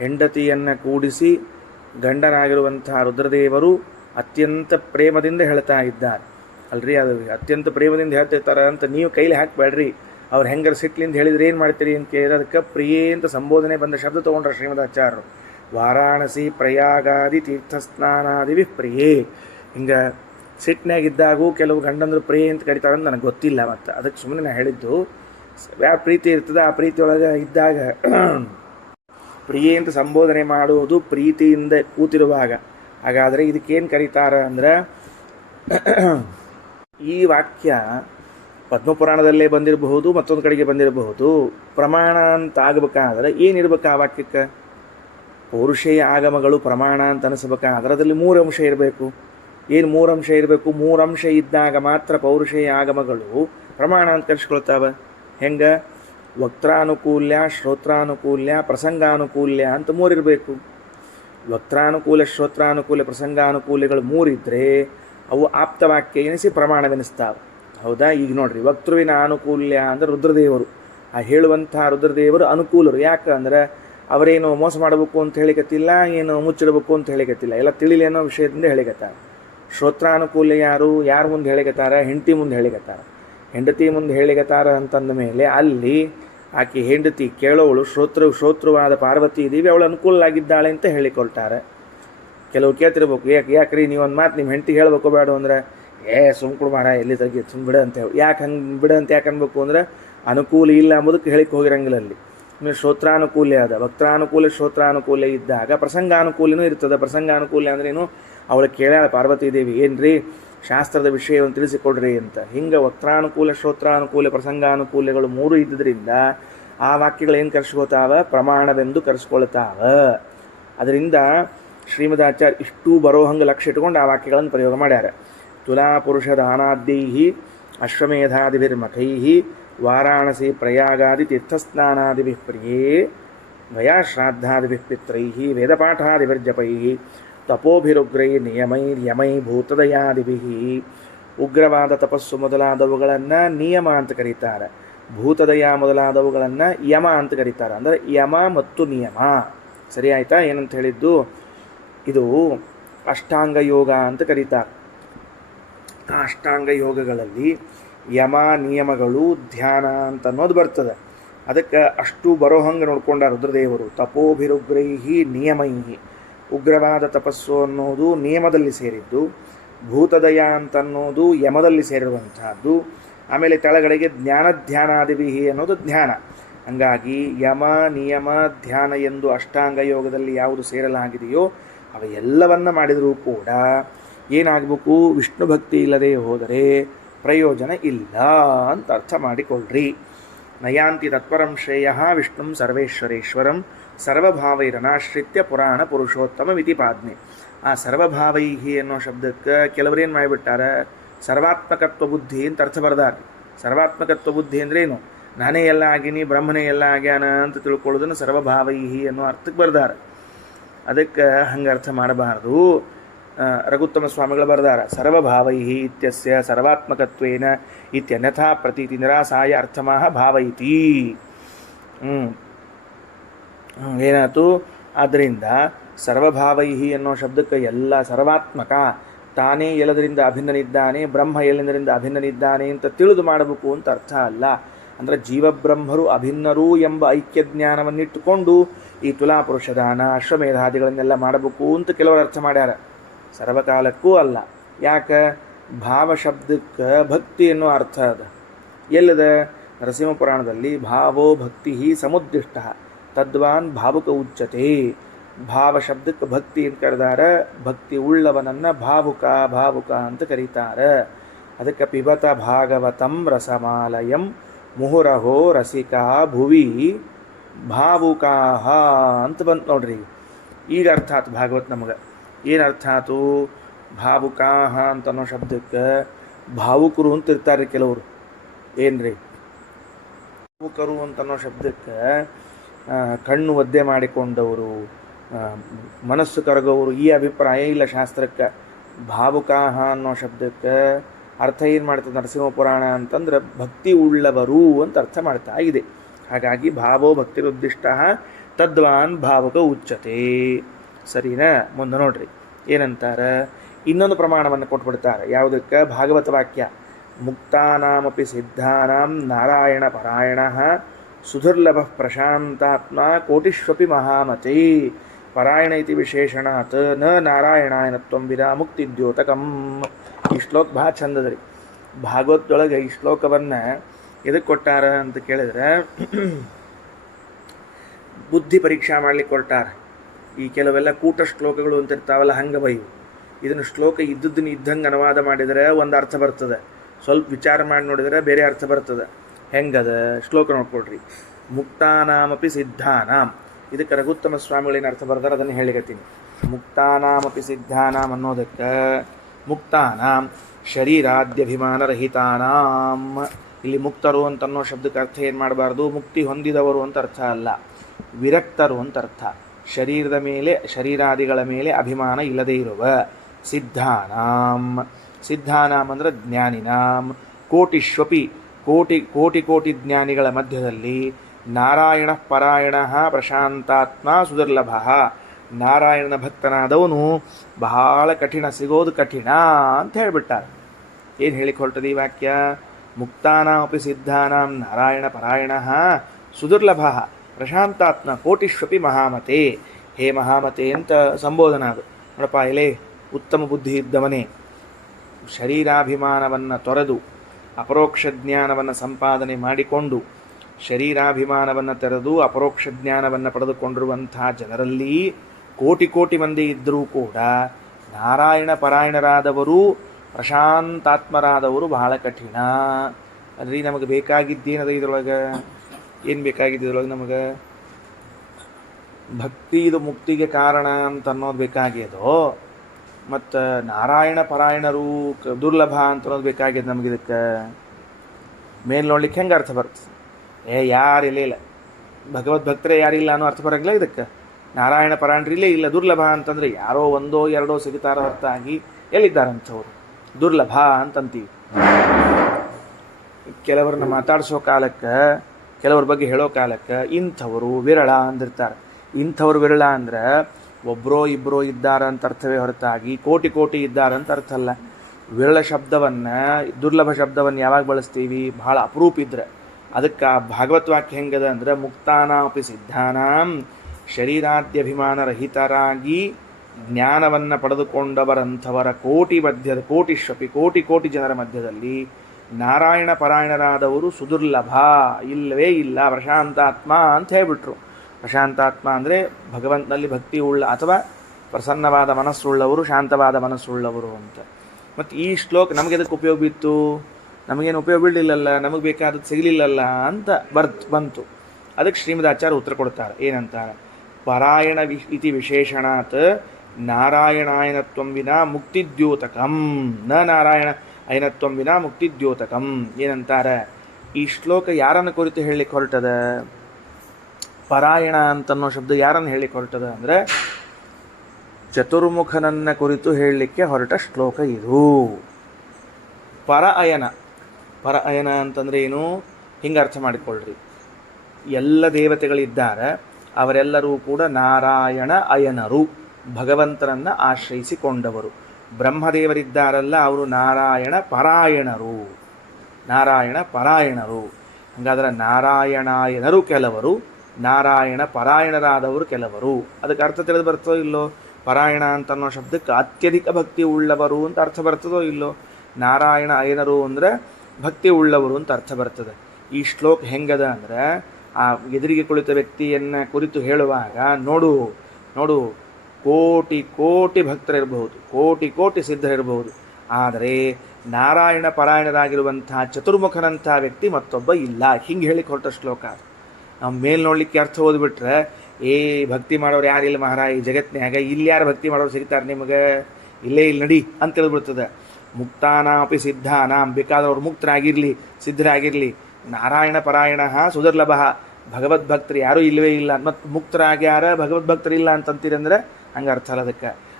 ಹೆಂಡತಿಯನ್ನು ಕೂಡಿಸಿ ಗಂಡನಾಗಿರುವಂತಹ ರುದ್ರದೇವರು ಅತ್ಯಂತ ಪ್ರೇಮದಿಂದ ಹೇಳ್ತಾ ಇದ್ದಾರೆ ಅಲ್ರಿ. ಅದು ಅತ್ಯಂತ ಪ್ರೇಮದಿಂದ ಹೇಳ್ತಿರ್ತಾರೆ ಅಂತ ನೀವು ಕೈಲಿ ಹಾಕಬೇಡ್ರಿ. ಅವ್ರು ಹೆಂಗಾರ ಸಿಟ್ಲಿಂದ ಹೇಳಿದ್ರೆ ಏನು ಮಾಡ್ತೀರಿ ಅಂತ ಕೇಳಿದ್ರೆ ಅದಕ್ಕೆ ಪ್ರಿಯೇ ಅಂತ ಸಂಬೋಧನೆ ಬಂದ ಶಬ್ದ ತೊಗೊಂಡ್ರೆ ಶ್ರೀಮದಾಚಾರ್ಯರು. ವಾರಾಣಸಿ ಪ್ರಯಾಗಾದಿ ತೀರ್ಥಸ್ನಾನಾದಿ ಪ್ರಿಯೇ. ಹಿಂಗೆ ಸಿಟ್ಟಿನಾಗಿದ್ದಾಗೂ ಕೆಲವು ಗಂಡಂದ್ರು ಪ್ರಿಯೇ ಅಂತ ಕರೀತಾರಂತ ನನಗೆ ಗೊತ್ತಿಲ್ಲ. ಮತ್ತು ಅದಕ್ಕೆ ಸುಮ್ಮನೆ ನಾನು ಹೇಳಿದ್ದು, ಯಾವ ಪ್ರೀತಿ ಇರ್ತದೆ ಆ ಪ್ರೀತಿಯೊಳಗೆ ಇದ್ದಾಗ ಪ್ರಿಯೇ ಅಂತ ಸಂಬೋಧನೆ ಮಾಡುವುದು ಪ್ರೀತಿಯಿಂದ ಕೂತಿರುವಾಗ. ಹಾಗಾದರೆ ಇದಕ್ಕೇನು ಕರೀತಾರ ಅಂದ್ರೆ, ಈ ವಾಕ್ಯ ಪದ್ಮಪುರಾಣದಲ್ಲೇ ಬಂದಿರಬಹುದು, ಮತ್ತೊಂದು ಕಡೆಗೆ ಬಂದಿರಬಹುದು. ಪ್ರಮಾಣ ಅಂತ ಆಗಬೇಕಾದ್ರೆ ಏನಿರ್ಬೇಕು ಆ ವಾಕ್ಯಕ್ಕೆ? ಪೌರುಷೇಯ ಆಗಮಗಳು ಪ್ರಮಾಣ ಅಂತ ಅನಿಸ್ಬೇಕಾದ್ರೆ ಅದರಲ್ಲಿ 3 ಅಂಶ ಇರಬೇಕು. ಏನು 3 ಅಂಶ ಇರಬೇಕು? 3 ಅಂಶ ಇದ್ದಾಗ ಮಾತ್ರ ಪೌರುಷೇಯ ಆಗಮಗಳು ಪ್ರಮಾಣ ಅಂತ ಕರೆಸ್ಕೊಳ್ತಾವೆ. ಹೆಂಗೆ? ವಕ್ತಾನುಕೂಲ್ಯ, ಶ್ರೋತ್ರಾನುಕೂಲ್ಯ, ಪ್ರಸಂಗಾನುಕೂಲ್ಯ ಅಂತ 3 ಇರಬೇಕು. ವಕ್ತಾನುಕೂಲ, ಶ್ರೋತ್ರಾನುಕೂಲ, ಪ್ರಸಂಗಾನುಕೂಲ್ಯಗಳು 3 ಇದ್ದರೆ ಅವು ಆಪ್ತವಾಕ್ಯ ಎನಿಸಿ ಪ್ರಮಾಣವೆನಿಸ್ತಾವೆ. ಹೌದಾ? ಈಗ ನೋಡ್ರಿ, ವಕ್ತೃವಿನ ಆನುಕೂಲ್ಯ ಅಂದರೆ ರುದ್ರದೇವರು. ಆ ಹೇಳುವಂಥ ರುದ್ರದೇವರು ಅನುಕೂಲರು. ಯಾಕೆ ಅಂದರೆ ಅವರೇನು ಮೋಸ ಮಾಡಬೇಕು ಅಂತ ಹೇಳಿಕತ್ತಿಲ್ಲ, ಏನು ಮುಚ್ಚಿಡಬೇಕು ಅಂತ ಹೇಳಿಕತ್ತಿಲ್ಲ, ಎಲ್ಲ ತಿಳಿಲಿ ಅನ್ನೋ ವಿಷಯದಿಂದ ಹೇಳಿಕತ್ತಾರೆ. ಶ್ರೋತ್ರಾನುಕೂಲ್ಯ ಯಾರು ಮುಂದೆ ಹೇಳಿಕತ್ತಾರ? ಹೆಂಡತಿ ಮುಂದೆ ಹೇಳಿಕತ್ತಾರ. ಹೆಂಡತಿ ಮುಂದೆ ಹೇಳಿಕತ್ತಾರ ಅಂತಂದ ಮೇಲೆ ಅಲ್ಲಿ ಆಕೆ ಹೆಂಡತಿ ಕೇಳೋವಳು ಶ್ರೋತೃವಾದ ಪಾರ್ವತಿ ಇದೀವಿ, ಅವಳು ಅನುಕೂಲವಾಗಿದ್ದಾಳೆ ಅಂತ ಹೇಳಿಕೊಳ್ತಾರೆ. ಕೆಲವು ಕೇಳ್ತಿರ್ಬೇಕು, ಯಾಕ್ರಿ ನೀವೊಂದು ಮಾತು ನಿಮ್ಮ ಹೆಂಡತಿಗೆ ಹೇಳಬೇಕು ಬೇಡ ಅಂದರೆ, ಸುಮ್ಕುಡು ಮಾರ ಎಲ್ಲಿ ತೆಗಿ ಬಿಡ ಅಂತ ಹೇಳಿ. ಯಾಕೆ ಹಂಗೆ ಬಿಡ ಅಂತ ಯಾಕೆ ಅನ್ಬೇಕು ಅಂದರೆ ಅನುಕೂಲ ಇಲ್ಲ ಅಂಬುದಕ್ಕೆ ಹೇಳಿಕ್ಕೆ ಹೋಗಿರಂಗಿಲ್ಲ. ಅಲ್ಲಿ ಇನ್ನು ಶ್ರೋತ್ರಾನುಕೂಲ್ಯ ಅದ, ವಕ್ತಾನುಕೂಲ ಶ್ರೋತ್ರಾನುಕೂಲ್ಯ ಇದ್ದಾಗ ಪ್ರಸಂಗಾನುಕೂಲ್ಯನೂ ಇರ್ತದೆ. ಪ್ರಸಂಗಾನುಕೂಲ್ಯ ಅಂದ್ರೇನು? ಅವಳು ಕೇಳ್ಯಾಳ ಪಾರ್ವತಿ ದೇವಿ, ಏನ್ರಿ ಶಾಸ್ತ್ರದ ವಿಷಯವನ್ನು ತಿಳಿಸಿಕೊಡ್ರಿ ಅಂತ. ಹಿಂಗೆ ವಕ್ತಾನುಕೂಲ, ಶ್ರೋತ್ರಾನುಕೂಲ, ಪ್ರಸಂಗಾನುಕೂಲ್ಯಗಳು 3 ಇದ್ದುದರಿಂದ ಆ ವಾಕ್ಯಗಳು ಏನು ಕರೆಸ್ಕೊಳ್ತಾವ? ಪ್ರಮಾಣವೆಂದು ಕರೆಸ್ಕೊಳ್ತಾವ. ಅದರಿಂದ ಶ್ರೀಮದಾಚಾರ್ಯ ಇಷ್ಟೂ ಬರೋ ಹಂಗೆ ಲಕ್ಷ್ಯ ಇಟ್ಕೊಂಡು ಆ ವಾಕ್ಯಗಳನ್ನು ಪ್ರಯೋಗ ಮಾಡ್ಯಾರ. ತುಲಾಪುರುಷದಾನಾದ್ಯೈ ಅಶ್ವಮೇಧಾದಿಭಿರ್ಮಖೈ ವಾರಾಣಸಿ ಪ್ರಯಾಗಾದಿ ತೀರ್ಥಸ್ನಾನಾದಿಭಿಃ ಪ್ರಿಯೇ ಗಯಾ ಶ್ರಾದ್ದಾದಿಭಿಃ ಪಿತ್ರೈಃ ವೇದಪಾಠಾದಿಭಿರ್ಜಪೈಃ ತಪೋಭಿರುಗ್ರೈ ನಿಯಮೈರ್ಯಮೈ ಭೂತದಯಾದಿಭಿಃ. ಉಗ್ರವಾದ ತಪಸ್ಸು ಮೊದಲಾದವುಗಳನ್ನು ನಿಯಮ ಅಂತ ಕರೀತಾರೆ. ಭೂತದಯ ಮೊದಲಾದವುಗಳನ್ನು ಯಮ ಅಂತ ಕರೀತಾರೆ. ಅಂದರೆ ಯಮ ಮತ್ತು ನಿಯಮ. ಸರಿ ಆಯ್ತಾ? ಏನಂತ ಹೇಳಿದ್ದು? ಇದು ಅಷ್ಟಾಂಗ ಯೋಗ ಅಂತ ಕರೀತಾರೆ. ಆ ಅಷ್ಟಾಂಗ ಯೋಗಗಳಲ್ಲಿ ಯಮ ನಿಯಮಗಳು ಧ್ಯಾನ ಅಂತ ಅನ್ನೋದು ಬರ್ತದೆ. ಅದಕ್ಕೆ ಅಷ್ಟು ಬರೋ ಹಂಗೆ ನೋಡ್ಕೊಂಡ ರುದ್ರದೇವರು. ತಪೋಭಿರುಗ್ರೈಹಿ ನಿಯಮೈಹಿ, ಉಗ್ರವಾದ ತಪಸ್ಸು ಅನ್ನೋದು ನಿಯಮದಲ್ಲಿ ಸೇರಿದ್ದು, ಭೂತದಯ ಅಂತ ಅನ್ನೋದು ಯಮದಲ್ಲಿ ಸೇರಿರುವಂತಹದ್ದು. ಆಮೇಲೆ ಕೆಳಗಡೆಗೆ ಧ್ಯಾನಾದಿವಿಹಿ ಅನ್ನೋದು ಧ್ಯಾನ. ಹಂಗಾಗಿ ಯಮ ನಿಯಮ ಧ್ಯಾನ ಎಂದು ಅಷ್ಟಾಂಗ ಯೋಗದಲ್ಲಿ ಯಾವುದು ಸೇರಲಾಗಿದೆಯೋ ಅವ ಎಲ್ಲವನ್ನ ಮಾಡಿದರೂ ಕೂಡ ಏನಾಗಬೇಕು? ವಿಷ್ಣು ಭಕ್ತಿ ಇಲ್ಲದೆ ಹೋದರೆ ಪ್ರಯೋಜನ ಇಲ್ಲ ಅಂತ ಅರ್ಥ ಮಾಡಿಕೊಳ್ಳ್ರಿ. ನಯಾಂತಿ ತತ್ಪರಂ ಶ್ರೇಯ ವಿಷ್ಣುಂ ಸರ್ವೇಶ್ವರೇಶ್ವರಂ ಸರ್ವಭಾವೈರನಾಶ್ರಿತ್ಯ ಪುರಾಣ ಪುರುಷೋತ್ತಮ ವಿತಿಪಾದ್ನೆ. ಆ ಸರ್ವಭಾವೈಹಿ ಅನ್ನೋ ಶಬ್ದಕ್ಕೆ ಕೆಲವರೇನು ಮಾಡಿಬಿಟ್ಟಾರ? ಸರ್ವಾತ್ಮಕತ್ವ ಬುದ್ಧಿ ಅಂತ ಅರ್ಥ ಬರ್ದಾರ. ಸರ್ವಾತ್ಮಕತ್ವ ಬುದ್ಧಿ ಅಂದ್ರೇನು? ನಾನೇ ಎಲ್ಲ ಆಗಿನಿ, ಬ್ರಹ್ಮನೇ ಎಲ್ಲ ಆಗ್ಯಾನ ಅಂತ ತಿಳ್ಕೊಳ್ಳೋದನ್ನು ಸರ್ವಭಾವೈಹಿ ಅನ್ನೋ ಅರ್ಥಕ್ಕೆ ಬರ್ದಾರ. ಅದಕ್ಕೆ ಹಂಗೆ ಅರ್ಥ ಮಾಡಬಾರ್ದು. ರಘುತ್ತಮ ಸ್ವಾಮಿಗಳು ಬರ್ದಾರ, ಸರ್ವಭಾವೈಹಿ ಇತ್ಯಸ್ಯ ಸರ್ವಾತ್ಮಕತ್ವೇನ ಇತ್ಯನ್ಯಥಾ ಪ್ರತೀತಿ ನಿರಾಸಾಯ ಅರ್ಥಮಾಹ ಭಾವೈತಿ. ಏನಾಯ್ತು? ಆದ್ದರಿಂದ ಸರ್ವಭಾವೈಹಿ ಅನ್ನೋ ಶಬ್ದಕ್ಕೆ ಎಲ್ಲ ಸರ್ವಾತ್ಮಕ, ತಾನೇ ಎಲ್ಲದರಿಂದ ಅಭಿನ್ನನಿದ್ದಾನೆ, ಬ್ರಹ್ಮ ಎಲ್ಲದರಿಂದ ಅಭಿನ್ನನಿದ್ದಾನೆ ಅಂತ ತಿಳಿದು ಮಾಡಬೇಕು ಅಂತ ಅರ್ಥ ಅಲ್ಲ. ಅಂದರೆ ಜೀವಬ್ರಹ್ಮರು ಅಭಿನ್ನರು ಎಂಬ ಐಕ್ಯ ಜ್ಞಾನವನ್ನಿಟ್ಟುಕೊಂಡು ಈ ತುಲಾಪುರುಷದಾನ ಅಶ್ವಮೇಧಾದಿಗಳನ್ನೆಲ್ಲ ಮಾಡಬೇಕು ಅಂತ ಕೆಲವರು ಅರ್ಥ ಮಾಡ್ಯಾರ. ಸರ್ವಕಾಲಕ್ಕೂ ಅಲ್ಲ. ಯಾಕೆ? ಭಾವ ಶಬ್ದಕ್ಕೆ ಭಕ್ತಿ ಅನ್ನೋ ಅರ್ಥ ಅದ. ಎಲ್ಲದ? ನರಸಿಂಹ ಪುರಾಣದಲ್ಲಿ ಭಾವೋ ಭಕ್ತಿ ಸಮುದ್ದಿಷ್ಟ ತದ್ವಾನ್ ಭಾವುಕ ಉಚ್ಯತೆ. ಭಾವ ಶಬ್ದಕ್ಕೆ ಭಕ್ತಿ ಅಂತ ಕರೆದಾರ. ಭಕ್ತಿ ಉಳ್ಳವನನ್ನು ಭಾವುಕ ಭಾವುಕ ಅಂತ ಕರೀತಾರೆ. ಅದಕ್ಕೆ ಪಿಬತ ಭಾಗವತಂ ರಸಮಾಲಯಂ ಮುಹುರಹೋ ರಸಿಕಾ ಭುವಿ ಭಾವುಕಾಹ ಅಂತ ಬಂತು ನೋಡ್ರಿ. ಈಗ ಅರ್ಥ ಆಯ್ತು ಭಾಗವತ್ ನಮಗೆ. ಏನು ಅರ್ಥ ಆಯ್ತು? ಭಾವುಕಾಹ ಅಂತ ಅನ್ನೋ ಶಬ್ದಕ್ಕೆ ಭಾವುಕರು ಅಂತ ಇರ್ತಾರೆ ಕೆಲವರು. ಏನ್ರಿ ಭಾವುಕರು ಅಂತನ್ನೋ ಶಬ್ದಕ್ಕೆ ಕಣ್ಣು ಒದ್ದೆ ಮಾಡಿಕೊಂಡವರು, ಮನಸ್ಸು ಕರಗೋರು, ಈ ಅಭಿಪ್ರಾಯ ಇಲ್ಲ ಶಾಸ್ತ್ರಕ್ಕೆ. ಭಾವುಕಾಹ ಅನ್ನೋ ಶಬ್ದಕ್ಕೆ ಅರ್ಥ ಏನು ಮಾಡ್ತದೆ ನರಸಿಂಹ ಪುರಾಣ ಅಂತಂದ್ರೆ ಭಕ್ತಿ ಉಳ್ಳವರು ಅಂತ ಅರ್ಥ ಮಾಡ್ತಾ ಇದೆ. ಹಾಗಾಗಿ ಭಾವೋ ಭಕ್ತಿರುದ್ದಿಷ್ಟ ತದ್ವಾನ್ ಭಾವುಕ ಉಚ್ಯತೆ. ಸರಿನಾ? ಮುಂದೆ ನೋಡ್ರಿ ಏನಂತಾರೆ. ಇನ್ನೊಂದು ಪ್ರಮಾಣವನ್ನು ಕೊಟ್ಬಿಡ್ತಾರೆ. ಯಾವುದಕ್ಕೆ? ಭಾಗವತ ವಾಕ್ಯ. ಮುಕ್ತಾನಾಮಪಿ ಸಿದ್ಧಾನಾಂ ನಾರಾಯಣ ಪರಾಯಣ ಸುಧುರ್ಲಭ ಪ್ರಶಾಂತಾತ್ಮ ಕೋಟಿಷ್ವಪಿ ಮಹಾಮತೆ. ಪರಾಯಣ ಇತಿ ವಿಶೇಷಣಾತ್ ನ ನಾರಾಯಣಾಯನತ್ವಂ ವಿದಾ ಮುಕ್ತಿದ್ಯೋತಕಂ. ಈ ಶ್ಲೋಕ ಭಾಳ ಚಂದದ್ರಿ. ಭಾಗವತದೊಳಗೆ ಈ ಶ್ಲೋಕವನ್ನು ಎದಕ್ಕೆ ಕೊಟ್ಟಾರ ಅಂತ ಕೇಳಿದ್ರೆ ಬುದ್ಧಿ ಪರೀಕ್ಷಾ ಮಾಡ್ಲಿಕ್ಕೆ ಕೊಟ್ಟಾರ. ಈ ಕೆಲವೆಲ್ಲ ಕೂಟ ಶ್ಲೋಕಗಳು ಅಂತ ಇರ್ತಾವಲ್ಲ, ಹಂಗೆ ಬೈವು. ಇದನ್ನು ಶ್ಲೋಕ ಇದ್ದದ್ದನ್ನು ಇದ್ದಂಗೆ ಅನುವಾದ ಮಾಡಿದರೆ ಒಂದು ಅರ್ಥ ಬರ್ತದೆ, ಸ್ವಲ್ಪ ವಿಚಾರ ಮಾಡಿ ನೋಡಿದರೆ ಬೇರೆ ಅರ್ಥ ಬರ್ತದೆ. ಹೆಂಗದ ಶ್ಲೋಕ ನೋಡ್ಕೊಳ್ರಿ. ಮುಕ್ತಾನಾಮಪಿ ಸಿದ್ಧಾನಾಂ, ಇದಕ್ಕೆ ರಘುತ್ತಮ ಸ್ವಾಮಿಗಳೇನು ಅರ್ಥ ಬರ್ದಾರ ಅದನ್ನು ಹೇಳಿಕತ್ತೀನಿ. ಮುಕ್ತಾನಾಮಪಿ ಸಿದ್ಧಾನಾಂ ಅನ್ನೋದಕ್ಕೆ ಮುಕ್ತಾನಾಂ ಶರೀರಾದ್ಯಭಿಮಾನರಹಿತಾನಾಂ. ಇಲ್ಲಿ ಮುಕ್ತರು ಅಂತನ್ನೋ ಶಬ್ದಕ್ಕೆ ಅರ್ಥ ಏನು ಮಾಡಬಾರ್ದು? ಮುಕ್ತಿ ಹೊಂದಿದವರು ಅಂತ ಅರ್ಥ ಅಲ್ಲ, ವಿರಕ್ತರು ಅಂತ ಅರ್ಥ. ಶರೀರದ ಮೇಲೆ, ಶರೀರಾದಿಗಳ ಮೇಲೆ ಅಭಿಮಾನ ಇಲ್ಲದೇ ಇರುವ ಸಿದ್ಧಾನಾಂ. ಸಿದ್ಧಾನಾಂ ಅಂದರೆ ಜ್ಞಾನಿನಾಂ. ಕೋಟಿಷ್ವಪಿ, ಕೋಟಿ ಕೋಟಿ ಕೋಟಿ ಜ್ಞಾನಿಗಳ ಮಧ್ಯದಲ್ಲಿ ನಾರಾಯಣ ಪರಾಯಣ ಪ್ರಶಾಂತಾತ್ಮ ಸುದುರ್ಲಭ. ನಾರಾಯಣನ ಭಕ್ತನಾದವನು ಬಹಳ ಕಠಿಣ, ಸಿಗೋದು ಕಠಿಣ ಅಂತ ಹೇಳಿಬಿಟ್ಟಾರೆ. ಏನು ಹೇಳಿಕ್ಕೆ ಹೊರಟದ ಈ ವಾಕ್ಯ? ಮುಕ್ತಾನಾಮಪಿ ಸಿದ್ಧಾನಾಂ ನಾರಾಯಣ ಪರಾಯಣ ಸುದುರ್ಲಭ ಪ್ರಶಾಂತಾತ್ಮ ಕೋಟಿಷ್ವಪಿ ಮಹಾಮತೆ. ಹೇ ಮಹಾಮತೆ ಅಂತ ಸಂಬೋಧನ ಅದು. ನೋಡಪ್ಪ, ಎಲೆ ಉತ್ತಮ ಬುದ್ಧಿ ಇದ್ದವನೇ, ಶರೀರಾಭಿಮಾನವನ್ನು ತೊರೆದು ಅಪರೋಕ್ಷ ಜ್ಞಾನವನ್ನು ಸಂಪಾದನೆ ಮಾಡಿಕೊಂಡು, ಶರೀರಾಭಿಮಾನವನ್ನು ತೊರೆದು ಅಪರೋಕ್ಷ ಜ್ಞಾನವನ್ನು ಪಡೆದುಕೊಂಡಿರುವಂಥ ಜನರಲ್ಲಿ ಕೋಟಿ ಕೋಟಿ ಮಂದಿ ಇದ್ದರೂ ಕೂಡ ನಾರಾಯಣ ಪರಾಯಣರಾದವರು, ಪ್ರಶಾಂತಾತ್ಮರಾದವರು ಬಹಳ ಕಠಿಣ. ಅದ್ರಿ ನಮಗೆ ಬೇಕಾಗಿದ್ದೇನದ ಇದ್ರೊಳಗೆ? ಏನು ಬೇಕಾಗಿದ್ದಿದ್ರೊಳಗೆ ನಮಗೆ? ಭಕ್ತಿ ಇದು ಮುಕ್ತಿಗೆ ಕಾರಣ ಅಂತ ಅನ್ನೋದು ಬೇಕಾಗ್ಯದೋ, ಮತ್ತು ನಾರಾಯಣ ಪರಾಯಣರು ದುರ್ಲಭ ಅಂತ ಅನ್ನೋದು ಬೇಕಾಗ್ಯದ ನಮಗಿದಕ್ಕೆ. ಮೇಲೆ ನೋಡ್ಲಿಕ್ಕೆ ಹೆಂಗೆ ಅರ್ಥ ಬರ್ತದೆ? ಯಾರಿಲ್ಲ ಇಲ್ಲ, ಭಗವದ್ಭಕ್ತರೇ ಯಾರಿಲ್ಲ ಅನ್ನೋ ಅರ್ಥ ಬರಂಗಿಲ್ಲ ಇದಕ್ಕೆ. ನಾರಾಯಣ ಪರಾಯಣರಿಲ್ಲೇ ಇಲ್ಲ. ದುರ್ಲಭ ಅಂತಂದರೆ ಯಾರೋ ಒಂದೋ ಎರಡೋ ಸಿಗುತ್ತಾರ ಹೊರತಾಗಿ ಎಲ್ಲಿದ್ದಾರಂಥವ್ರು ದುರ್ಲಭ ಅಂತಂತೀವಿ. ಕೆಲವ್ರನ್ನ ಮಾತಾಡಿಸೋ ಕಾಲಕ್ಕೆ, ಕೆಲವ್ರ ಬಗ್ಗೆ ಹೇಳೋ ಕಾಲಕ್ಕೆ ಇಂಥವರು ವಿರಳ ಅಂದಿರ್ತಾರೆ. ಇಂಥವ್ರು ವಿರಳ ಅಂದ್ರೆ ಒಬ್ಬರೋ ಇಬ್ಬರೋ ಇದ್ದಾರೆ ಅಂತ ಅರ್ಥವೇ ಹೊರತಾಗಿ ಕೋಟಿ ಕೋಟಿ ಇದ್ದಾರೆ ಅಂತ ಅರ್ಥ ಅಲ್ಲ. ವಿರಳ ಶಬ್ದವನ್ನು, ದುರ್ಲಭ ಶಬ್ದವನ್ನು ಯಾವಾಗ ಬಳಸ್ತೀವಿ? ಭಾಳ ಅಪರೂಪ ಇದ್ರೆ. ಅದಕ್ಕೆ ಆ ಭಾಗವತ್ ವಾಕ್ಯ ಹೆಂಗದ ಅಂದ್ರೆ, ಮುಕ್ತಾನಾಪಿ ಸಿದ್ಧಾನಾಂ ಶರೀರಾದ್ಯಭಿಮಾನರಹಿತರಾಗಿ ಜ್ಞಾನವನ್ನು ಪಡೆದುಕೊಂಡವರಂಥವರ ಕೋಟಿ ಕೋಟಿ ಜನರ ಮಧ್ಯದಲ್ಲಿ ನಾರಾಯಣ ಪರಾಯಣರಾದವರು ಸುದುರ್ಲಭ, ಇಲ್ಲವೇ ಇಲ್ಲ. ಪ್ರಶಾಂತಾತ್ಮ ಅಂತ ಹೇಳ್ಬಿಟ್ರು. ಪ್ರಶಾಂತಾತ್ಮ ಅಂದರೆ ಭಗವಂತನಲ್ಲಿ ಭಕ್ತಿ ಉಳ್ಳ ಅಥವಾ ಪ್ರಸನ್ನವಾದ ಮನಸ್ಸುಳ್ಳವರು, ಶಾಂತವಾದ ಮನಸ್ಸುಳ್ಳವರು ಅಂತ. ಮತ್ತು ಈ ಶ್ಲೋಕ ನಮಗೆ ಅದಕ್ಕೆ ಉಪಯೋಗ ಬಿತ್ತು? ನಮಗೇನು ಉಪಯೋಗ ಬೀಳಲಿಲ್ಲಲ್ಲ, ನಮಗೆ ಬೇಕಾದದ್ದು ಸಿಗಲಿಲ್ಲಲ್ಲ ಅಂತ ಬಂತು. ಅದಕ್ಕೆ ಶ್ರೀಮದಾಚಾರ್ಯ ಉತ್ತರ ಕೊಡ್ತಾರೆ. ಏನಂತಾರೆ? ಪರಾಯಣ ಇತಿ ವಿಶೇಷಣಾತ್ ನಾರಾಯಣಾಯನತ್ವಂ ವಿನಾ ಮುಕ್ತಿದ್ಯೋತಕಂ, ನ ನಾರಾಯಣ ಅಯನತ್ವಂ ವಿನಾ ಮುಕ್ತಿದ್ಯೋತಕಂ. ಏನಂತಾರೆ? ಈ ಶ್ಲೋಕ ಯಾರನ್ನು ಕುರಿತು ಹೇಳಲಿಕ್ಕೆ ಹೊರಟದ? ಪರಾಯಣ ಅಂತನ್ನೋ ಶಬ್ದ ಯಾರನ್ನು ಹೇಳಲಿಕ್ಕೆ ಹೊರಟದ ಅಂದರೆ ಚತುರ್ಮುಖನನ್ನ ಕುರಿತು ಹೇಳಲಿಕ್ಕೆ ಹೊರಟ ಶ್ಲೋಕ ಇದು. ಪರ ಅಯನ ಅಂತಂದ್ರೆ ಏನು? ಹಿಂಗೆ ಅರ್ಥ ಮಾಡಿಕೊಳ್ಳ್ರಿ. ಎಲ್ಲ ದೇವತೆಗಳಿದ್ದಾರೆ, ಅವರೆಲ್ಲರೂ ಕೂಡ ನಾರಾಯಣ ಅಯನರು, ಭಗವಂತನನ್ನು ಆಶ್ರಯಿಸಿಕೊಂಡವರು. ಬ್ರಹ್ಮದೇವರಿದ್ದಾರಲ್ಲ, ಅವರು ನಾರಾಯಣ ಪರಾಯಣರು. ಹಾಗಾದರೆ ನಾರಾಯಣಾಯನರು ಕೆಲವರು, ನಾರಾಯಣ ಪರಾಯಣರಾದವರು ಕೆಲವರು. ಅದಕ್ಕೆ ಅರ್ಥ ತಿಳಿದು ಬರ್ತದೋ ಇಲ್ಲೋ? ಪರಾಯಣ ಅಂತನ್ನೋ ಶಬ್ದಕ್ಕೆ ಅತ್ಯಧಿಕ ಭಕ್ತಿ ಉಳ್ಳವರು ಅಂತ ಅರ್ಥ ಬರ್ತದೋ ಇಲ್ಲೋ? ನಾರಾಯಣ ಅಯನರು ಅಂದರೆ ಭಕ್ತಿ ಉಳ್ಳವರು ಅಂತ ಅರ್ಥ ಬರ್ತದೆ. ಈ ಶ್ಲೋಕ ಹೆಂಗದ ಅಂದರೆ, ಆ ಎದುರಿಗೆ ಕುಳಿತ ವ್ಯಕ್ತಿಯನ್ನು ಕುರಿತು ಹೇಳುವಾಗ ನೋಡು ಕೋಟಿ ಕೋಟಿ ಭಕ್ತರಿರಬಹುದು, ಕೋಟಿ ಕೋಟಿ ಸಿದ್ಧರಿರಬಹುದು, ಆದರೆ ನಾರಾಯಣ ಪರಾಯಣರಾಗಿರುವಂತಹ ಚತುರ್ಮುಖನಂಥ ವ್ಯಕ್ತಿ ಮತ್ತೊಬ್ಬ ಇಲ್ಲ. ಹಿಂಗೆ ಹೇಳಿ ಹೊರಟ ಶ್ಲೋಕ. ನಾವು ಮೇಲೆ ನೋಡಲಿಕ್ಕೆ ಅರ್ಥ ಓದ್ಬಿಟ್ರೆ, ಭಕ್ತಿ ಮಾಡೋರು ಯಾರಿಲ್ಲ ಮಹಾರಾಜ್ ಈ ಜಗತ್ತಿನಾಗ, ಇಲ್ಲಿ ಯಾರು ಭಕ್ತಿ ಮಾಡೋರು ಸಿಗ್ತಾರೆ ನಿಮಗೆ? ಇಲ್ಲೇ ಇಲ್ಲಿ ನಡಿ ಅಂತ ತಿಳಿದ್ಬಿಡ್ತದೆ. ಮುಕ್ತಾನಾಪಿ ಸಿದ್ಧಾನಾಂ, ಬೇಕಾದವ್ರು ಮುಕ್ತರಾಗಿರಲಿ ಸಿದ್ಧರಾಗಿರಲಿ, ನಾರಾಯಣ ಪರಾಯಣ ಸುದುರ್ಲಭ, ಭಗವದ್ಭಕ್ತರು ಯಾರೂ ಇಲ್ಲವೇ ಇಲ್ಲ. ಮತ್ತು ಮುಕ್ತರಾಗ್ಯಾರ ಭಗವದ್ಭಕ್ತರು ಇಲ್ಲ ಅಂತಂತೀರಿ ಅಂದರೆ ಹಂಗೆ ಅರ್ಥ ಅಲ್ಲ.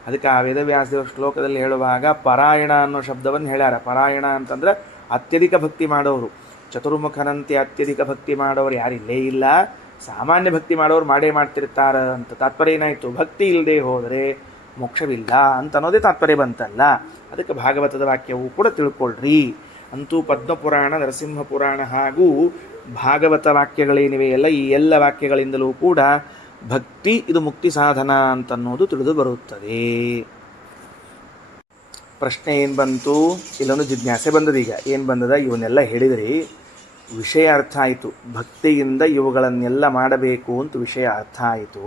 ಅದಕ್ಕೆ ಆ ವೇದವ್ಯಾಸದೇವ ಶ್ಲೋಕದಲ್ಲಿ ಹೇಳುವಾಗ ಪರಾಯಣ ಅನ್ನೋ ಶಬ್ದವನ್ನು ಹೇಳ್ಯಾರ. ಪರಾಯಣ ಅಂತಂದ್ರೆ ಅತ್ಯಧಿಕ ಭಕ್ತಿ ಮಾಡೋರು. ಚತುರ್ಮುಖನಂತೆ ಅತ್ಯಧಿಕ ಭಕ್ತಿ ಮಾಡೋರು ಯಾರಿಲ್ಲೇ ಇಲ್ಲ, ಸಾಮಾನ್ಯ ಭಕ್ತಿ ಮಾಡೋರು ಮಾಡ್ತಿರ್ತಾರ ಅಂತ ತಾತ್ಪರ್ಯ. ಏನಾಯಿತು? ಭಕ್ತಿ ಇಲ್ಲದೆ ಹೋದರೆ ಮೋಕ್ಷವಿಲ್ಲ ಅಂತ ಅನ್ನೋದೇ ತಾತ್ಪರ್ಯ ಬಂತಲ್ಲ. ಅದಕ್ಕೆ ಭಾಗವತದ ವಾಕ್ಯವೂ ಕೂಡ ತಿಳ್ಕೊಳ್ರಿ. ಅಂತೂ ಪದ್ಮಪುರಾಣ, ನರಸಿಂಹ ಪುರಾಣ ಹಾಗೂ ಭಾಗವತ ವಾಕ್ಯಗಳೇನಿವೆ ಎಲ್ಲ, ಈ ಎಲ್ಲ ವಾಕ್ಯಗಳಿಂದಲೂ ಕೂಡ ಭಕ್ತಿ ಇದು ಮುಕ್ತಿ ಸಾಧನ ಅಂತನ್ನೋದು ತಿಳಿದು ಬರುತ್ತದೆ. ಪ್ರಶ್ನೆ ಏನು ಬಂತು? ಇಲ್ಲೊಂದು ಜಿಜ್ಞಾಸೆ ಬಂದದೀಗ. ಏನು ಬಂದದ? ಇವನ್ನೆಲ್ಲ ಹೇಳಿದ್ರಿ, ವಿಷಯ ಅರ್ಥ ಆಯಿತು. ಭಕ್ತಿಯಿಂದ ಇವುಗಳನ್ನೆಲ್ಲ ಮಾಡಬೇಕು ಅಂತ ವಿಷಯ ಅರ್ಥ ಆಯಿತು.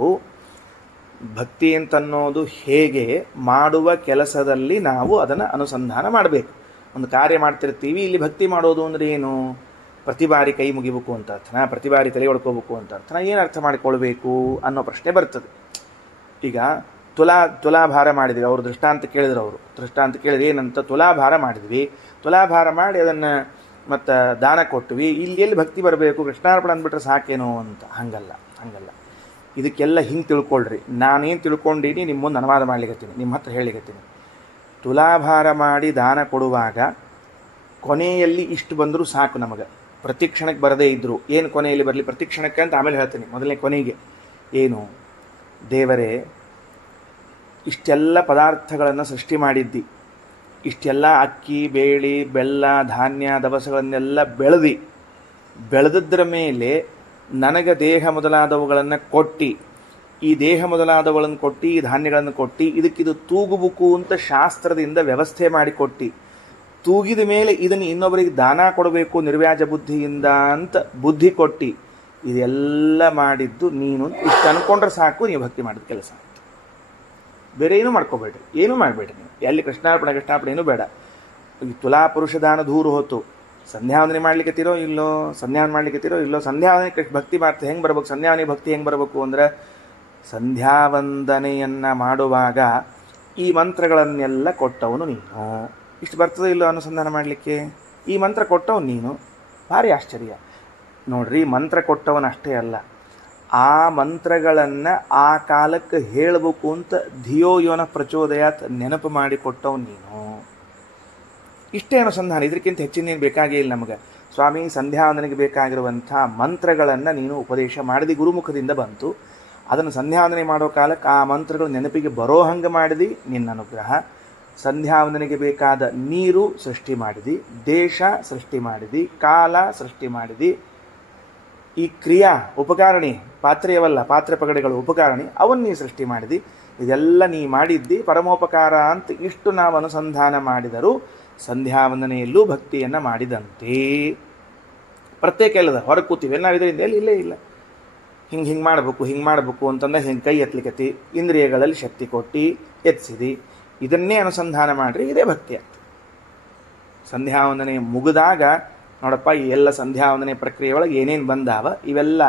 ಭಕ್ತಿ ಅಂತನ್ನೋದು ಹೇಗೆ, ಮಾಡುವ ಕೆಲಸದಲ್ಲಿ ನಾವು ಅದನ್ನು ಅನುಸಂಧಾನ ಮಾಡಬೇಕು. ಒಂದು ಕಾರ್ಯ ಮಾಡ್ತಿರ್ತೀವಿ, ಇಲ್ಲಿ ಭಕ್ತಿ ಮಾಡೋದು ಅಂದರೆ ಏನು? ಪ್ರತಿ ಬಾರಿ ಕೈ ಮುಗಿಬೇಕು ಅಂತ ಅರ್ಥನ, ಪ್ರತಿ ಬಾರಿ ತಲೆ ಹೊಡ್ಕೋಬೇಕು ಅಂತ ಅರ್ಥನ, ಏನು ಅರ್ಥ ಮಾಡಿಕೊಳ್ಬೇಕು ಅನ್ನೋ ಪ್ರಶ್ನೆ ಬರ್ತದೆ. ಈಗ ತುಲಾಭಾರ ಮಾಡಿದ್ವಿ, ಅವರು ದೃಷ್ಟಾಂತ ಕೇಳಿದ್ರು ಏನಂತ? ತುಲಾಭಾರ ಮಾಡಿದ್ವಿ, ತುಲಾಭಾರ ಮಾಡಿ ಅದನ್ನು ಮತ್ತು ದಾನ ಕೊಟ್ವಿ, ಇಲ್ಲಿ ಎಲ್ಲಿ ಭಕ್ತಿ ಬರಬೇಕು? ಕೃಷ್ಣಾರ್ಪಣ ಅಂದ್ಬಿಟ್ರೆ ಸಾಕೇನೋ ಅಂತ. ಹಂಗಲ್ಲ. ಇದಕ್ಕೆಲ್ಲ ಹಿಂಗೆ ತಿಳ್ಕೊಳ್ರಿ. ನಾನೇನು ತಿಳ್ಕೊಂಡೀನಿ ನಿಮ್ಮ ಮುಂದೆ ಅನುವಾದ ಮಾಡ್ಲಿಕ್ಕತ್ತೀನಿ, ನಿಮ್ಮ ಹತ್ರ ಹೇಳಿಕತ್ತೀನಿ. ತುಲಾಭಾರ ಮಾಡಿ ದಾನ ಕೊಡುವಾಗ ಕೊನೆಯಲ್ಲಿ ಇಷ್ಟು ಬಂದರೂ ಸಾಕು ನಮಗೆ, ಪ್ರತಿ ಕ್ಷಣಕ್ಕೆ ಬರದೇ ಇದ್ದರು. ಏನು ಕೊನೆಯಲ್ಲಿ ಬರಲಿ? ಪ್ರತಿ ಕ್ಷಣಕ್ಕೆ ಅಂತ ಆಮೇಲೆ ಹೇಳ್ತೀನಿ. ಮೊದಲನೇ ಕೊನೆಗೆ ಏನು? ದೇವರೇ, ಇಷ್ಟೆಲ್ಲ ಪದಾರ್ಥಗಳನ್ನು ಸೃಷ್ಟಿ ಮಾಡಿದ್ದಿ, ಇಷ್ಟೆಲ್ಲ ಅಕ್ಕಿ, ಬೇಳೆ, ಬೆಲ್ಲ, ಧಾನ್ಯ, ದವಸಗಳನ್ನೆಲ್ಲ ಬೆಳೆದದ್ರ ಮೇಲೆ ನನಗೆ ದೇಹ ಮೊದಲಾದವುಗಳನ್ನು ಕೊಟ್ಟು, ಈ ದೇಹ ಮೊದಲಾದವುಗಳನ್ನು ಕೊಟ್ಟು, ಈ ಧಾನ್ಯಗಳನ್ನು ಕೊಟ್ಟು, ಇದಕ್ಕಿದು ತೂಗುಬುಕು ಅಂತ ಶಾಸ್ತ್ರದಿಂದ ವ್ಯವಸ್ಥೆ ಮಾಡಿಕೊಟ್ಟು, ತೂಗಿದ ಮೇಲೆ ಇದನ್ನು ಇನ್ನೊಬ್ಬರಿಗೆ ದಾನ ಕೊಡಬೇಕು ನಿರ್ವ್ಯಾಜ ಬುದ್ಧಿಯಿಂದ ಅಂತ ಬುದ್ಧಿ ಕೊಟ್ಟು, ಇದೆಲ್ಲ ಮಾಡಿದ್ದು ನೀನು. ಇಷ್ಟು ಅನ್ಕೊಂಡ್ರೆ ಸಾಕು, ನೀವು ಭಕ್ತಿ ಮಾಡಿದ ಕೆಲಸ. ಬೇರೆ ಏನೂ ಮಾಡ್ಕೋಬೇಡ್ರಿ, ಏನೂ ಮಾಡಬೇಡ್ರಿ ನೀವು. ಎಲ್ಲಿ ಕೃಷ್ಣಾರ್ಪಣೆ ಏನೂ ಬೇಡ. ಈ ತುಲಾ ಪುರುಷ ದಾನ ದೂರ ಹೋತು. ಸಂಧ್ಯಾವಂದನೆ ಮಾಡ್ಲಿಕ್ಕತ್ತೀರೋ ಇಲ್ಲೋ? ಸಂಧ್ಯಾವಂದನೆ ಭಕ್ತಿ ಮಾಡ್ತಾ ಹೆಂಗೆ ಬರ್ಬೇಕು? ಸಂಧ್ಯಾವಂದನೆ ಭಕ್ತಿ ಹೆಂಗೆ ಬರಬೇಕು ಅಂದರೆ, ಸಂಧ್ಯಾವಂದನೆಯನ್ನು ಮಾಡುವಾಗ ಈ ಮಂತ್ರಗಳನ್ನೆಲ್ಲ ಕೊಟ್ಟವನು ನೀನು. ಇಷ್ಟು ಬರ್ತದೆ ಇಲ್ಲೋ ಅನುಸಂಧಾನ ಮಾಡಲಿಕ್ಕೆ? ಈ ಮಂತ್ರ ಕೊಟ್ಟವನು ನೀನು. ಭಾರಿ ಆಶ್ಚರ್ಯ ನೋಡ್ರಿ. ಮಂತ್ರ ಕೊಟ್ಟವನಷ್ಟೇ ಅಲ್ಲ, ಆ ಮಂತ್ರಗಳನ್ನು ಆ ಕಾಲಕ್ಕೆ ಹೇಳಬೇಕು ಅಂತ ಧಿಯೋ ಯೋನ ಪ್ರಚೋದಯಾತ್ ನೆನಪು ಮಾಡಿಕೊಟ್ಟವು ನೀನು. ಇಷ್ಟೇ ಅನುಸಂಧಾನ, ಇದಕ್ಕಿಂತ ಹೆಚ್ಚಿನೇನು ಬೇಕಾಗೇ ಇಲ್ಲ ನಮಗೆ. ಸ್ವಾಮಿ ಸಂಧ್ಯಾವಂದನೆಗೆ ಬೇಕಾಗಿರುವಂಥ ಮಂತ್ರಗಳನ್ನು ನೀನು ಉಪದೇಶ ಮಾಡಿದಿ, ಗುರುಮುಖದಿಂದ ಬಂತು. ಅದನ್ನು ಸಂಧ್ಯಾವಂದನೆ ಮಾಡೋ ಕಾಲಕ್ಕೆ ಆ ಮಂತ್ರಗಳು ನೆನಪಿಗೆ ಬರೋ ಹಂಗೆ ಮಾಡಿದಿ ನಿನ್ನ ಅನುಗ್ರಹ. ಸಂಧ್ಯಾವಂದನೆಗೆ ಬೇಕಾದ ನೀರು ಸೃಷ್ಟಿ ಮಾಡಿದಿ, ದೇಶ ಸೃಷ್ಟಿ ಮಾಡಿದಿ, ಕಾಲ ಸೃಷ್ಟಿ ಮಾಡಿದಿ. ಈ ಕ್ರಿಯಾ ಉಪಕಾರಣಿ, ಪಾತ್ರೆಯವಲ್ಲ ಪಾತ್ರೆ ಪಗಡೆಗಳು ಉಪಕಾರಣಿ, ಅವನ್ನ ನೀ ಸೃಷ್ಟಿ ಮಾಡಿದಿ. ಇದೆಲ್ಲ ನೀ ಮಾಡಿದ್ದಿ ಪರಮೋಪಕಾರ ಅಂತ ಇಷ್ಟು ನಾವು ಅನುಸಂಧಾನ ಮಾಡಿದರೂ ಸಂಧ್ಯಾವಂದನೆಯಲ್ಲೂ ಭಕ್ತಿಯನ್ನು ಮಾಡಿದಂತೆ. ಪ್ರತ್ಯೇಕ ಇಲ್ಲದ ಹೊರಗೆ ಕೂತೀವಿ ನಾವು ಇದರಿಂದ ಇಲ್ಲೇ ಇಲ್ಲ, ಹಿಂಗೆ ಮಾಡಬೇಕು ಅಂತಂದ್ರೆ ಹಿಂಗೆ ಕೈ ಎತ್ತಲಿಕ್ಕತಿ, ಇಂದ್ರಿಯಗಳಲ್ಲಿ ಶಕ್ತಿ ಕೊಟ್ಟು ಎತ್ತಿಸಿದಿ. ಇದನ್ನೇ ಅನುಸಂಧಾನ ಮಾಡಿರಿ, ಇದೇ ಭಕ್ತಿ ಆಗ್ತದೆ. ಸಂಧ್ಯಾವಂದನೆ ಮುಗಿದಾಗ ನೋಡಪ್ಪ, ಈ ಎಲ್ಲ ಸಂಧ್ಯಾವಂದನೆ ಪ್ರಕ್ರಿಯೆ ಒಳಗೆ ಏನೇನು ಬಂದಾವ ಇವೆಲ್ಲ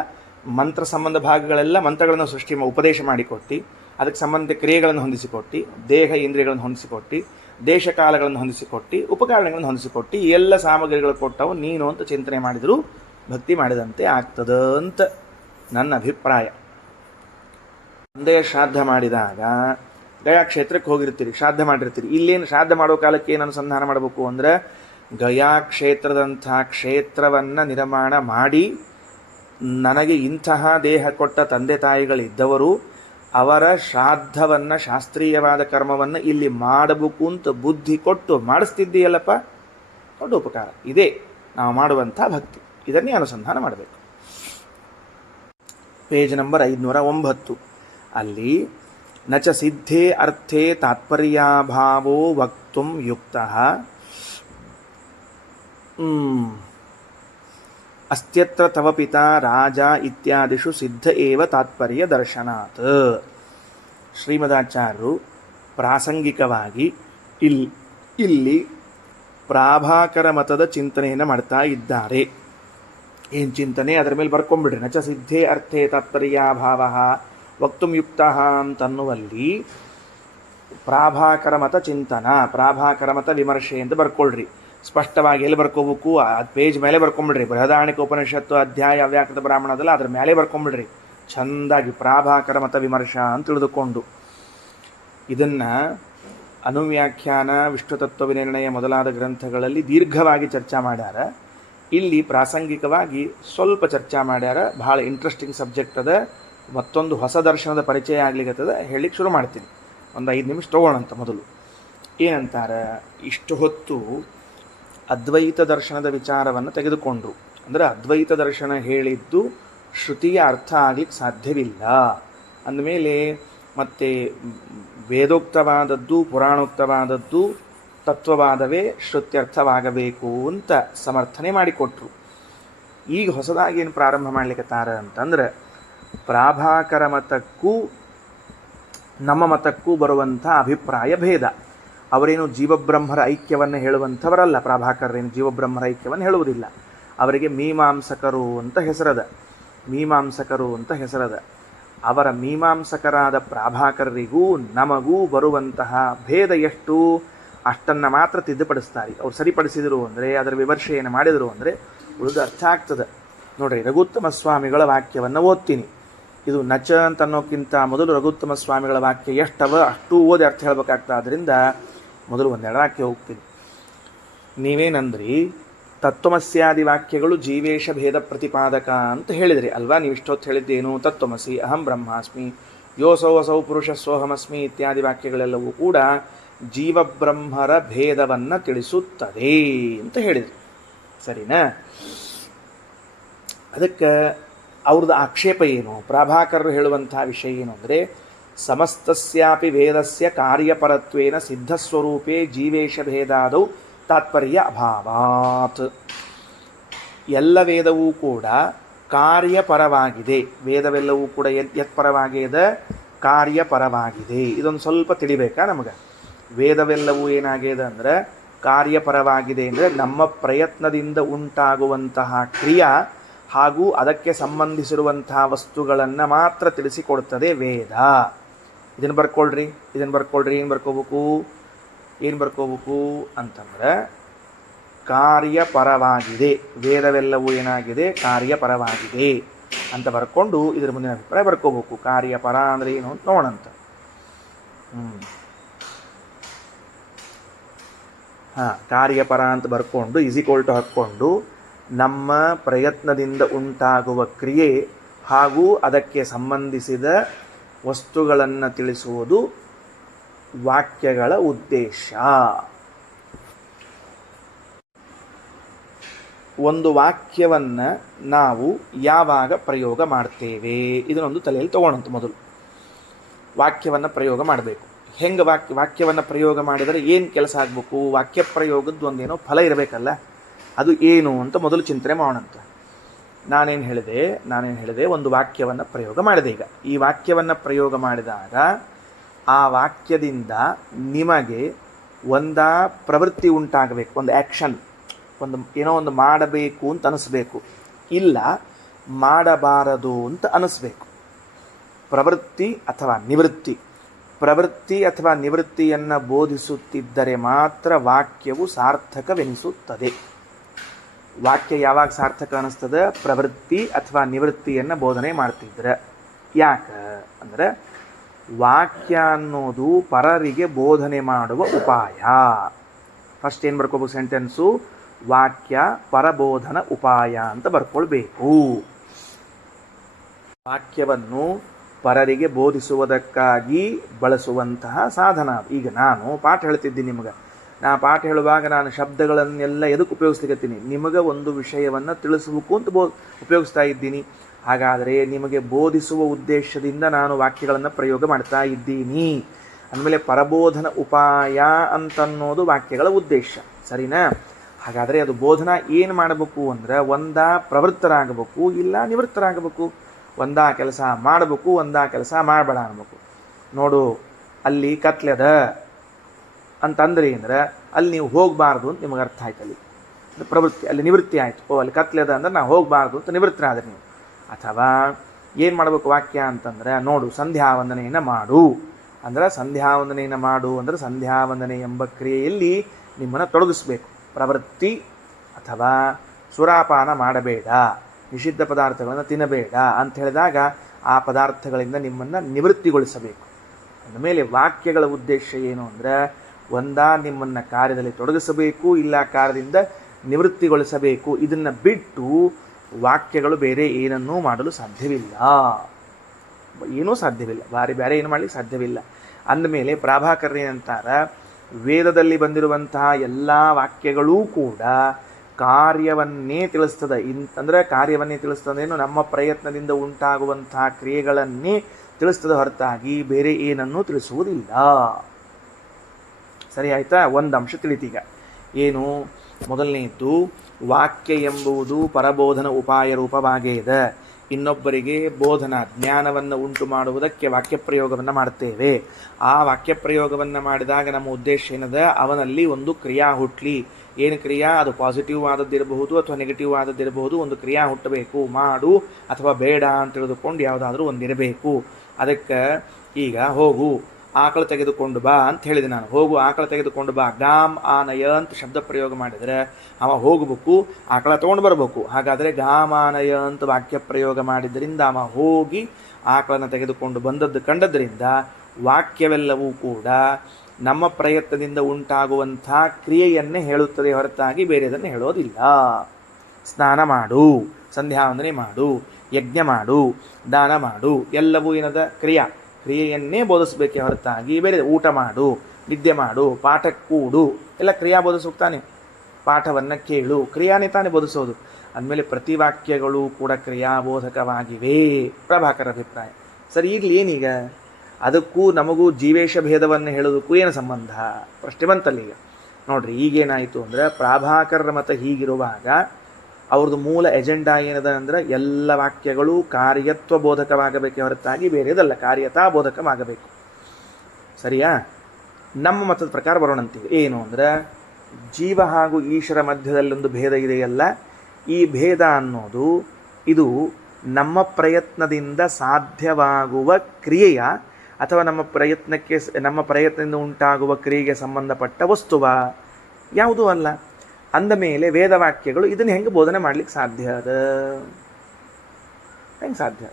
ಮಂತ್ರ ಸಂಬಂಧ ಭಾಗಗಳೆಲ್ಲ ಮಂತ್ರಗಳನ್ನು ಸೃಷ್ಟಿ ಉಪದೇಶ ಮಾಡಿಕೊಟ್ಟು, ಅದಕ್ಕೆ ಸಂಬಂಧಿತ ಕ್ರಿಯೆಗಳನ್ನು ಹೊಂದಿಸಿಕೊಟ್ಟು, ದೇಹ ಇಂದ್ರಿಯಗಳನ್ನು ಹೊಂದಿಸಿಕೊಟ್ಟು, ದೇಶ ಕಾಲಗಳನ್ನು ಹೊಂದಿಸಿಕೊಟ್ಟು, ಉಪಕರಣಗಳನ್ನು ಹೊಂದಿಸಿಕೊಟ್ಟು, ಈ ಎಲ್ಲ ಸಾಮಗ್ರಿಗಳು ಕೊಟ್ಟವು ನೀನು ಅಂತ ಚಿಂತನೆ ಮಾಡಿದರೂ ಭಕ್ತಿ ಮಾಡಿದಂತೆ ಆಗ್ತದ ಅಂತ ನನ್ನ ಅಭಿಪ್ರಾಯ. ತಂದೆಯ ಶ್ರಾದ್ದ ಮಾಡಿದಾಗ ಗಯಾ ಕ್ಷೇತ್ರಕ್ಕೆ ಹೋಗಿರ್ತೀರಿ, ಶ್ರಾದ್ದ ಮಾಡಿರ್ತೀರಿ. ಇಲ್ಲೇನು ಶ್ರಾದ್ದ ಮಾಡೋ ಕಾಲಕ್ಕೆ ಏನು ಅನುಸಂಧಾನ ಮಾಡಬೇಕು ಅಂದರೆ, ಗಯಾ ಕ್ಷೇತ್ರದಂಥ ಕ್ಷೇತ್ರವನ್ನು ನಿರ್ಮಾಣ ಮಾಡಿ ನನಗೆ ಇಂತಹ ದೇಹ ಕೊಟ್ಟ ತಂದೆ ತಾಯಿಗಳಿದ್ದವರು ಅವರ ಶ್ರಾದ್ದವನ್ನು, ಶಾಸ್ತ್ರೀಯವಾದ ಕರ್ಮವನ್ನು ಇಲ್ಲಿ ಮಾಡಬೇಕು ಅಂತ ಬುದ್ಧಿ ಕೊಟ್ಟು ಮಾಡಿಸ್ತಿದ್ದೀಯಲ್ಲಪ್ಪ, ದೊಡ್ಡ ಉಪಕಾರ. ಇದೇ ನಾವು ಮಾಡುವಂಥ ಭಕ್ತಿ, ಇದನ್ನೇ ಅನುಸಂಧಾನ ಮಾಡಬೇಕು. ಪೇಜ್ ನಂಬರ್ 509 ಅಲ್ಲಿ ನಚ ಸಿದ್ಧೇ ಅರ್ಥೇ ತಾತ್ಪರ್ಯಾಭಾವೋ ವಕ್ತುಂ ಯುಕ್ತಃ ಅಸ್ತ್ಯತ್ರ ತವ ಪಿತಾ ರಾಜ ಇತ್ಯಾದಿಷು ಸಿದ್ಧ ಏವ ತಾತ್ಪರ್ಯ ದರ್ಶನಾತ್. ಶ್ರೀಮದಾಚಾರ್ಯರು ಪ್ರಾಸಂಗಿಕವಾಗಿ ಇಲ್ಲಿ ಪ್ರಾಭಾಕರ ಮತದ ಚಿಂತನೆಯನ್ನು ಮಾಡ್ತಾ ಇದ್ದಾರೆ. ಏನು ಚಿಂತನೆ, ಅದರ ಮೇಲೆ ಬರ್ಕೊಂಡ್ಬಿಡ್ರಿ. ನಚ ಸಿದ್ಧೇ ಅರ್ಥೇ ತಾತ್ಪರ್ಯಾಭಾವ ವಕ್ತುಂ ಯುಕ್ತ ಅಂತನ್ನುವಲ್ಲಿ ಪ್ರಾಭಾಕರ ಮತ ಚಿಂತನ, ಪ್ರಾಭಾಕರ ಮತ ವಿಮರ್ಶೆ ಅಂತ ಬರ್ಕೊಳ್ರಿ. ಸ್ಪಷ್ಟವಾಗಿ ಎಲ್ಲಿ ಬರ್ಕೋಬೇಕು, ಆ ಪೇಜ್ ಮೇಲೆ ಬರ್ಕೊಂಬಿಡ್ರಿ. ಬೃಹದಾರಣ್ಯಕ ಉಪನಿಷತ್ತು ಅಧ್ಯಾಯ ಅವ್ಯಾಕೃತ ಬ್ರಾಹ್ಮಣದಲ್ಲ, ಅದ್ರ ಮೇಲೆ ಬರ್ಕೊಂಬಿಡ್ರಿ ಚೆಂದಾಗಿ. ಪ್ರಾಭಾಕರ ಮತ ವಿಮರ್ಶ ಅಂತ ತಿಳಿದುಕೊಂಡು ಇದನ್ನು ಅನುವ್ಯಾಖ್ಯಾನ, ವಿಷ್ಣುತತ್ವ ವಿನಿರ್ಣಯ ಮೊದಲಾದ ಗ್ರಂಥಗಳಲ್ಲಿ ದೀರ್ಘವಾಗಿ ಚರ್ಚಾ ಮಾಡ್ಯಾರ. ಇಲ್ಲಿ ಪ್ರಾಸಂಗಿಕವಾಗಿ ಸ್ವಲ್ಪ ಚರ್ಚಾ ಮಾಡ್ಯಾರ. ಭಾಳ ಇಂಟ್ರೆಸ್ಟಿಂಗ್ ಸಬ್ಜೆಕ್ಟ್ ಅದ. ಮತ್ತೊಂದು ಹೊಸ ದರ್ಶನದ ಪರಿಚಯ ಆಗ್ಲಿಕ್ಕತ್ತದ, ಹೇಳಲಿಕ್ಕೆ ಶುರು ಮಾಡ್ತೀನಿ. ಒಂದು 5 ನಿಮಿಷ ತೊಗೊಳ್ಳೋಣಂತ. ಮೊದಲು ಏನಂತಾರೆ, ಇಷ್ಟು ಹೊತ್ತು ಅದ್ವೈತ ದರ್ಶನದ ವಿಚಾರವನ್ನು ತೆಗೆದುಕೊಂಡ್ರು. ಅಂದರೆ ಅದ್ವೈತ ದರ್ಶನ ಹೇಳಿದ್ದು ಶ್ರುತಿಯ ಅರ್ಥ ಆಗ್ಲಿಕ್ಕೆ ಸಾಧ್ಯವಿಲ್ಲ ಅಂದಮೇಲೆ ಮತ್ತೆ ವೇದೋಕ್ತವಾದದ್ದು ಪುರಾಣೋಕ್ತವಾದದ್ದು ತತ್ವವಾದವೇ ಶ್ರುತ್ಯರ್ಥವಾಗಬೇಕು ಅಂತ ಸಮರ್ಥನೆ ಮಾಡಿಕೊಟ್ರು. ಈಗ ಹೊಸದಾಗಿ ಏನು ಪ್ರಾರಂಭ ಮಾಡ್ಲಿಕ್ಕತ್ತಾರ ಅಂತಂದ್ರೆ, ಪ್ರಾಭಾಕರ ಮತಕ್ಕೂ ನಮ್ಮ ಮತಕ್ಕೂ ಬರುವಂಥ ಅಭಿಪ್ರಾಯ ಭೇದ. ಅವರೇನು ಜೀವಬ್ರಹ್ಮರ ಐಕ್ಯವನ್ನು ಹೇಳುವಂಥವರಲ್ಲ. ಪ್ರಾಭಾಕರೇನು ಜೀವಬ್ರಹ್ಮರ ಐಕ್ಯವನ್ನು ಹೇಳುವುದಿಲ್ಲ. ಅವರಿಗೆ ಮೀಮಾಂಸಕರು ಅಂತ ಹೆಸರದ. ಅವರ ಮೀಮಾಂಸಕರಾದ ಪ್ರಾಭಾಕರರಿಗೂ ನಮಗೂ ಬರುವಂತಹ ಭೇದ ಎಷ್ಟು ಅಷ್ಟನ್ನು ಮಾತ್ರ ತಿದ್ದುಪಡಿಸ್ತಾರೆ. ಅವ್ರು ಸರಿಪಡಿಸಿದರು ಅಂದರೆ, ಅದರ ವಿಮರ್ಶೆಯನ್ನು ಮಾಡಿದರು ಅಂದರೆ ಉಳಿದು ಅರ್ಥ ಆಗ್ತದೆ. ನೋಡ್ರಿ, ರಘುತ್ತಮ ಸ್ವಾಮಿಗಳ ವಾಕ್ಯವನ್ನು ಓದ್ತೀನಿ. ಇದು ನಚ ಅಂತ ಅನ್ನೋಕ್ಕಿಂತ ಮೊದಲು ರಘುತ್ತಮ ಸ್ವಾಮಿಗಳ ವಾಕ್ಯ ಎಷ್ಟವ ಅಷ್ಟು ಓದಿ ಅರ್ಥ ಹೇಳಬೇಕಾಗ್ತದೆ. ಆದ್ದರಿಂದ ಮೊದಲು 1-2 ವಾಕ್ಯ ಹೋಗ್ತೀನಿ. ನೀವೇನಂದ್ರಿ, ತತ್ವಮಸ್ಯಾದಿ ವಾಕ್ಯಗಳು ಜೀವೇಶ ಭೇದ ಪ್ರತಿಪಾದಕ ಅಂತ ಹೇಳಿದ್ರಿ ಅಲ್ವಾ? ನೀವು ಇಷ್ಟೊತ್ತು ಹೇಳಿದ್ದೇನು? ತತ್ವಮಸಿ, ಅಹಂ ಬ್ರಹ್ಮಾಸ್ಮಿ, ಯೋಸೌ ಅಸೌ ಪುರುಷ ಸೋಹಮಸ್ಮಿ ಇತ್ಯಾದಿ ವಾಕ್ಯಗಳೆಲ್ಲವೂ ಕೂಡ ಜೀವಬ್ರಹ್ಮರ ಭೇದವನ್ನು ತಿಳಿಸುತ್ತದೆ ಅಂತ ಹೇಳಿದ್ರಿ. ಸರಿನಾ? ಅದಕ್ಕೆ ಅವ್ರದ್ದು ಆಕ್ಷೇಪ ಏನು? ಪ್ರಾಭಾಕರರು ಹೇಳುವಂಥ ವಿಷಯ ಏನು ಅಂದರೆ, ಸಮಸ್ತಸ್ಯಾಪಿ ವೇದಸ್ಯ ಕಾರ್ಯಪರತ್ವೇನ ಸಿದ್ಧಸ್ವರೂಪೇ ಜೀವೇಶ ಭೇದಾದೌ ತಾತ್ಪರ್ಯ ಅಭಾವಾತ್. ಎಲ್ಲ ವೇದವೂ ಕೂಡ ಕಾರ್ಯಪರವಾಗಿದೆ. ವೇದವೆಲ್ಲವೂ ಕೂಡ ಯತ್ಪರವಾಗಿದೆ, ಕಾರ್ಯಪರವಾಗಿದೆ. ಇದೊಂದು ಸ್ವಲ್ಪ ತಿಳಿಬೇಕಾ ನಮಗೆ? ವೇದವೆಲ್ಲವೂ ಏನಾಗಿದೆ ಅಂದರೆ ಕಾರ್ಯಪರವಾಗಿದೆ ಅಂದರೆ ನಮ್ಮ ಪ್ರಯತ್ನದಿಂದ ಉಂಟಾಗುವಂತಹ ಕ್ರಿಯಾ ಹಾಗೂ ಅದಕ್ಕೆ ಸಂಬಂಧಿಸಿರುವಂತಹ ವಸ್ತುಗಳನ್ನು ಮಾತ್ರ ತಿಳಿಸಿಕೊಡ್ತದೆ ವೇದ. ಇದನ್ನು ಬರ್ಕೊಳ್ರಿ. ಏನು ಬರ್ಕೋಬೇಕು ಅಂತಂದ್ರೆ, ಕಾರ್ಯಪರವಾಗಿದೆ. ವೇದವೆಲ್ಲವೂ ಏನಾಗಿದೆ? ಕಾರ್ಯಪರವಾಗಿದೆ. ಅಂತ ಬರ್ಕೊಂಡು ಇದ್ರ ಮುಂದಿನ ಅಭಿಪ್ರಾಯ ಬರ್ಕೋಬೇಕು. ಕಾರ್ಯಪರ ಅಂದರೆ ಏನು ಅಂತ ನೋಡಂತ. ಕಾರ್ಯಪರ ಅಂತ ಬರ್ಕೊಂಡು = ಹಾಕ್ಕೊಂಡು ನಮ್ಮ ಪ್ರಯತ್ನದಿಂದ ಉಂಟಾಗುವ ಕ್ರಿಯೆ ಹಾಗೂ ಅದಕ್ಕೆ ಸಂಬಂಧಿಸಿದ ವಸ್ತುಗಳನ್ನು ತಿಳಿಸುವುದು ವಾಕ್ಯಗಳ ಉದ್ದೇಶ. ಒಂದು ವಾಕ್ಯವನ್ನು ನಾವು ಯಾವಾಗ ಪ್ರಯೋಗ ಮಾಡ್ತೇವೆ ಇದನ್ನೊಂದು ತಲೆಯಲ್ಲಿ ತಗೊಳ್ಳಂತ. ಮೊದಲು ವಾಕ್ಯವನ್ನು ಪ್ರಯೋಗ ಮಾಡಬೇಕು. ಹೆಂಗೆ ವಾಕ್ಯವನ್ನು ಪ್ರಯೋಗ ಮಾಡಿದರೆ ಏನು ಕೆಲಸ ಆಗಬೇಕು? ವಾಕ್ಯ ಪ್ರಯೋಗದ್ದು ಒಂದೇನೋ ಫಲ ಇರಬೇಕಲ್ಲ, ಅದು ಏನು ಅಂತ ಮೊದಲು ಚಿಂತನೆ ಮಾಡೋಣಂತ. ನಾನೇನು ಹೇಳಿದೆ, ಒಂದು ವಾಕ್ಯವನ್ನು ಪ್ರಯೋಗ ಮಾಡಿದೆ. ಈಗ ಈ ವಾಕ್ಯವನ್ನು ಪ್ರಯೋಗ ಮಾಡಿದಾಗ ಆ ವಾಕ್ಯದಿಂದ ನಿಮಗೆ ಒಂದಾ ಪ್ರವೃತ್ತಿ ಉಂಟಾಗಬೇಕು, ಒಂದು ಆ್ಯಕ್ಷನ್, ಏನೋ ಒಂದು ಮಾಡಬೇಕು ಅಂತ ಅನಿಸ್ಬೇಕು, ಇಲ್ಲ ಮಾಡಬಾರದು ಅಂತ ಅನಿಸ್ಬೇಕು. ಪ್ರವೃತ್ತಿ ಅಥವಾ ನಿವೃತ್ತಿಯನ್ನು ಬೋಧಿಸುತ್ತಿದ್ದರೆ ಮಾತ್ರ ವಾಕ್ಯವು ಸಾರ್ಥಕವೆನಿಸುತ್ತದೆ. ವಾಕ್ಯ ಯಾವಾಗ ಸಾರ್ಥಕ ಅನ್ನಿಸ್ತದೆ? ಪ್ರವೃತ್ತಿ ಅಥವಾ ನಿವೃತ್ತಿಯನ್ನು ಬೋಧನೆ ಮಾಡ್ತಿದ್ರೆ. ಯಾಕೆ ಅಂದರೆ ವಾಕ್ಯ ಅನ್ನೋದು ಪರರಿಗೆ ಬೋಧನೆ ಮಾಡುವ ಉಪಾಯ. ಫಸ್ಟ್ ಏನು ಬರ್ಕೋಬೇಕು ಸೆಂಟೆನ್ಸು? ವಾಕ್ಯ ಪರಬೋಧನ ಉಪಾಯ ಅಂತ ಬರ್ಕೊಳ್ಬೇಕು. ವಾಕ್ಯವನ್ನು ಪರರಿಗೆ ಬೋಧಿಸುವುದಕ್ಕಾಗಿ ಬಳಸುವಂತಹ ಸಾಧನ. ಈಗ ನಾನು ಪಾಠ ಹೇಳ್ತಿದ್ದೀನಿ ನಿಮಗೆ. ಪಾಠ ಹೇಳುವಾಗ ನಾನು ಶಬ್ದಗಳನ್ನೆಲ್ಲ ಎದಕ್ಕೆ ಉಪಯೋಗಿಸ್ಲಿಕ್ಕತ್ತೀನಿ? ನಿಮಗೆ ಒಂದು ವಿಷಯವನ್ನು ತಿಳಿಸಬೇಕು ಅಂತ ಉಪಯೋಗಿಸ್ತಾ ಇದ್ದೀನಿ. ಹಾಗಾದರೆ ನಿಮಗೆ ಬೋಧಿಸುವ ಉದ್ದೇಶದಿಂದ ನಾನು ವಾಕ್ಯಗಳನ್ನು ಪ್ರಯೋಗ ಮಾಡ್ತಾ ಇದ್ದೀನಿ ಅಂದಮೇಲೆ ಪರಬೋಧನ ಉಪಾಯ ಅಂತನ್ನೋದು ವಾಕ್ಯಗಳ ಉದ್ದೇಶ, ಸರಿನಾ? ಹಾಗಾದರೆ ಅದು ಬೋಧನಾ ಏನು ಮಾಡಬೇಕು ಅಂದರೆ ಒಂದಾ ಪ್ರವೃತ್ತರಾಗಬೇಕು, ಇಲ್ಲ ನಿವೃತ್ತರಾಗಬೇಕು. ಒಂದಾ ಕೆಲಸ ಮಾಡಬೇಕು, ಒಂದಾ ಕೆಲಸ ಮಾಡಬೇಡ ಅನ್ಬೇಕು. ನೋಡು ಅಲ್ಲಿ ಕತ್ಲೆದ ಅಂತಂದ್ರೆ ಅಂದರೆ ಅಲ್ಲಿ ನೀವು ಹೋಗಬಾರ್ದು ಅಂತ ನಿಮಗೆ ಅರ್ಥ ಆಯ್ತು. ಅಲ್ಲಿ ಪ್ರವೃತ್ತಿ, ಅಲ್ಲಿ ನಿವೃತ್ತಿ ಆಯಿತು. ಅಲ್ಲಿ ಕತ್ಲೆದ ಅಂದ್ರೆ ನಾವು ಹೋಗಬಾರ್ದು ಅಂತ ನಿವೃತ್ತರಾದ್ರೆ ನೀವು. ಅಥವಾ ಏನು ಮಾಡಬೇಕು ವಾಕ್ಯ ಅಂತಂದರೆ, ನೋಡು ಸಂಧ್ಯಾವಂದನೆಯನ್ನು ಮಾಡು ಅಂದರೆ ಸಂಧ್ಯಾವಂದನೆ ಎಂಬ ಕ್ರಿಯೆಯಲ್ಲಿ ನಿಮ್ಮನ್ನು ತೊಡಗಿಸ್ಬೇಕು. ಪ್ರವೃತ್ತಿ ಅಥವಾ ಸುರಾಪಾನ ಮಾಡಬೇಡ, ನಿಷಿದ್ಧ ಪದಾರ್ಥಗಳನ್ನು ತಿನ್ನಬೇಡ ಅಂತ ಹೇಳಿದಾಗ ಆ ಪದಾರ್ಥಗಳಿಂದ ನಿಮ್ಮನ್ನು ನಿವೃತ್ತಿಗೊಳಿಸಬೇಕು. ಅಂದಮೇಲೆ ವಾಕ್ಯಗಳ ಉದ್ದೇಶ ಏನು ಅಂದರೆ ಒಂದಾ ನಿಮ್ಮನ್ನು ಕಾರ್ಯದಲ್ಲಿ ತೊಡಗಿಸಬೇಕು, ಇಲ್ಲ ಕಾರ್ಯದಿಂದ ನಿವೃತ್ತಿಗೊಳಿಸಬೇಕು. ಇದನ್ನು ಬಿಟ್ಟು ವಾಕ್ಯಗಳು ಬೇರೆ ಏನನ್ನೂ ಮಾಡಲು ಸಾಧ್ಯವಿಲ್ಲ, ಬೇರೆ ಏನು ಮಾಡಲಿಕ್ಕೆ ಸಾಧ್ಯವಿಲ್ಲ. ಅಂದಮೇಲೆ ಪ್ರಾಭಾಕರ್ ಏನಂತಾರ, ವೇದದಲ್ಲಿ ಬಂದಿರುವಂತಹ ಎಲ್ಲ ವಾಕ್ಯಗಳೂ ಕೂಡ ಕಾರ್ಯವನ್ನೇ ತಿಳಿಸ್ತದೆ. ಅಂದರೆ ಕಾರ್ಯವನ್ನೇ ತಿಳಿಸ್ತದೇನು? ನಮ್ಮ ಪ್ರಯತ್ನದಿಂದ ಉಂಟಾಗುವಂತಹ ಕ್ರಿಯೆಗಳನ್ನೇ ತಿಳಿಸ್ತದೆ ಹೊರತಾಗಿ ಬೇರೆ ಏನನ್ನೂ ತಿಳಿಸುವುದಿಲ್ಲ. ಸರಿ ಆಯ್ತಾ? ಒಂದು ಅಂಶ ತಿಳಿತೀಗ. ಏನು? ಮೊದಲನೇದ್ದು, ವಾಕ್ಯ ಎಂಬುದು ಪರಬೋಧನ ಉಪಾಯ ರೂಪವಾಗೇ ಇದೆ. ಇನ್ನೊಬ್ಬರಿಗೆ ಬೋಧನಾ ಜ್ಞಾನವನ್ನು ಉಂಟು ಮಾಡುವುದಕ್ಕೆ ವಾಕ್ಯ ಪ್ರಯೋಗವನ್ನು ಮಾಡ್ತೇವೆ. ಆ ವಾಕ್ಯ ಪ್ರಯೋಗವನ್ನು ಮಾಡಿದಾಗ ನಮ್ಮ ಉದ್ದೇಶ ಏನದ? ಅವನಲ್ಲಿ ಒಂದು ಕ್ರಿಯಾ ಹುಟ್ಟಲಿ. ಏನು ಕ್ರಿಯಾ? ಅದು ಪಾಸಿಟಿವ್ ಆದದ್ದಿರಬಹುದು ಅಥವಾ ನೆಗೆಟಿವ್ ಆದದ್ದಿರಬಹುದು. ಒಂದು ಕ್ರಿಯಾ ಹುಟ್ಟಬೇಕು. ಮಾಡು ಅಥವಾ ಬೇಡ ಅಂತ ತಿಳಿದುಕೊಂಡು ಯಾವುದಾದ್ರೂ ಒಂದಿರಬೇಕು. ಅದಕ್ಕೆ ಈಗ ಹೋಗು ಆಕಳು ತೆಗೆದುಕೊಂಡು ಬಾ ಅಂತ ಹೇಳಿದೆ ನಾನು. ಹೋಗು ಆಕಳ ತೆಗೆದುಕೊಂಡು ಬಾ, ಗಾಮ್ ಆನಯ ಅಂತ ಶಬ್ದ ಪ್ರಯೋಗ ಮಾಡಿದರೆ ಅವ ಹೋಗಬೇಕು, ಆಕಳ ತೊಗೊಂಡು ಬರಬೇಕು. ಹಾಗಾದರೆ ಗಾಮಾನಯ ಅಂತ ವಾಕ್ಯ ಪ್ರಯೋಗ ಮಾಡಿದ್ದರಿಂದ ಅವ ಹೋಗಿ ಆಕಳನ್ನು ತೆಗೆದುಕೊಂಡು ಬಂದದ್ದು ಕಂಡದ್ರಿಂದ ವಾಕ್ಯವೆಲ್ಲವೂ ಕೂಡ ನಮ್ಮ ಪ್ರಯತ್ನದಿಂದ ಉಂಟಾಗುವಂಥ ಕ್ರಿಯೆಯನ್ನೇ ಹೇಳುತ್ತದೆ ಹೊರತಾಗಿ ಬೇರೆದನ್ನು ಹೇಳೋದಿಲ್ಲ. ಸ್ನಾನ ಮಾಡು, ಸಂಧ್ಯಾವಂದನೆ ಮಾಡು, ಯಜ್ಞ ಮಾಡು, ದಾನ ಮಾಡು, ಎಲ್ಲವೂ ಏನದ? ಕ್ರಿಯೆಯನ್ನೇ ಬೋಧಿಸಬೇಕೆ ಹೊರತಾಗಿ ಬೇರೆ. ಊಟ ಮಾಡು, ನಿದ್ದೆ ಮಾಡು, ಪಾಠ ಕೂಡು, ಎಲ್ಲ ಕ್ರಿಯಾ ಬೋಧಿಸುತ್ತಾನೆ. ಪಾಠವನ್ನು ಕೇಳು, ಕ್ರಿಯಾನೇ ತಾನೇ ಬೋಧಿಸೋದು. ಅಂದಮೇಲೆ ಪ್ರತಿ ವಾಕ್ಯಗಳು ಕೂಡ ಕ್ರಿಯಾಬೋಧಕವಾಗಿವೆ. ಪ್ರಭಾಕರ ಅಭಿಪ್ರಾಯ. ಸರಿ, ಇರಲಿ ಏನೀಗ ಅದಕ್ಕೂ ನಮಗೂ ಜೀವೇಶ ಭೇದವನ್ನು ಹೇಳೋದಕ್ಕೂ ಏನು ಸಂಬಂಧ? ಪ್ರಶ್ನೆ ಬಂತಲ್ಲೀಗ. ನೋಡ್ರಿ, ಈಗೇನಾಯಿತು ಅಂದರೆ ಪ್ರಾಭಾಕರರ ಮತ ಹೀಗಿರುವಾಗ ಅವ್ರದ್ದು ಮೂಲ ಎಜೆಂಡಾ ಏನದ ಅಂದರೆ ಎಲ್ಲ ವಾಕ್ಯಗಳು ಕಾರ್ಯತ್ವ ಬೋಧಕವಾಗಬೇಕೆ ಹೊರತಾಗಿ ಬೇರೆದಲ್ಲ, ಕಾರ್ಯತಾ ಬೋಧಕವಾಗಬೇಕು. ಸರಿಯಾ? ನಮ್ಮ ಮತದ ಪ್ರಕಾರ ಬರೋಣಂತೀವಿ. ಏನು ಅಂದರೆ ಜೀವ ಹಾಗೂ ಈಶ್ವರ ಮಧ್ಯದಲ್ಲೊಂದು ಭೇದ ಇದೆಯಲ್ಲ, ಈ ಭೇದ ಅನ್ನೋದು ಇದು ನಮ್ಮ ಪ್ರಯತ್ನದಿಂದ ಸಾಧ್ಯವಾಗುವ ಕ್ರಿಯೆಯ ಅಥವಾ ನಮ್ಮ ಪ್ರಯತ್ನದಿಂದ ಉಂಟಾಗುವ ಕ್ರಿಯೆಗೆ ಸಂಬಂಧಪಟ್ಟ ವಸ್ತುವ? ಯಾವುದೂ ಅಲ್ಲ. ಅಂದ ಮೇಲೆ ವೇದವಾಕ್ಯಗಳು ಇದನ್ನು ಹೆಂಗೆ ಬೋಧನೆ ಮಾಡ್ಲಿಕ್ಕೆ ಸಾಧ್ಯ ಅದ? ಹೆಂಗೆ ಸಾಧ್ಯ?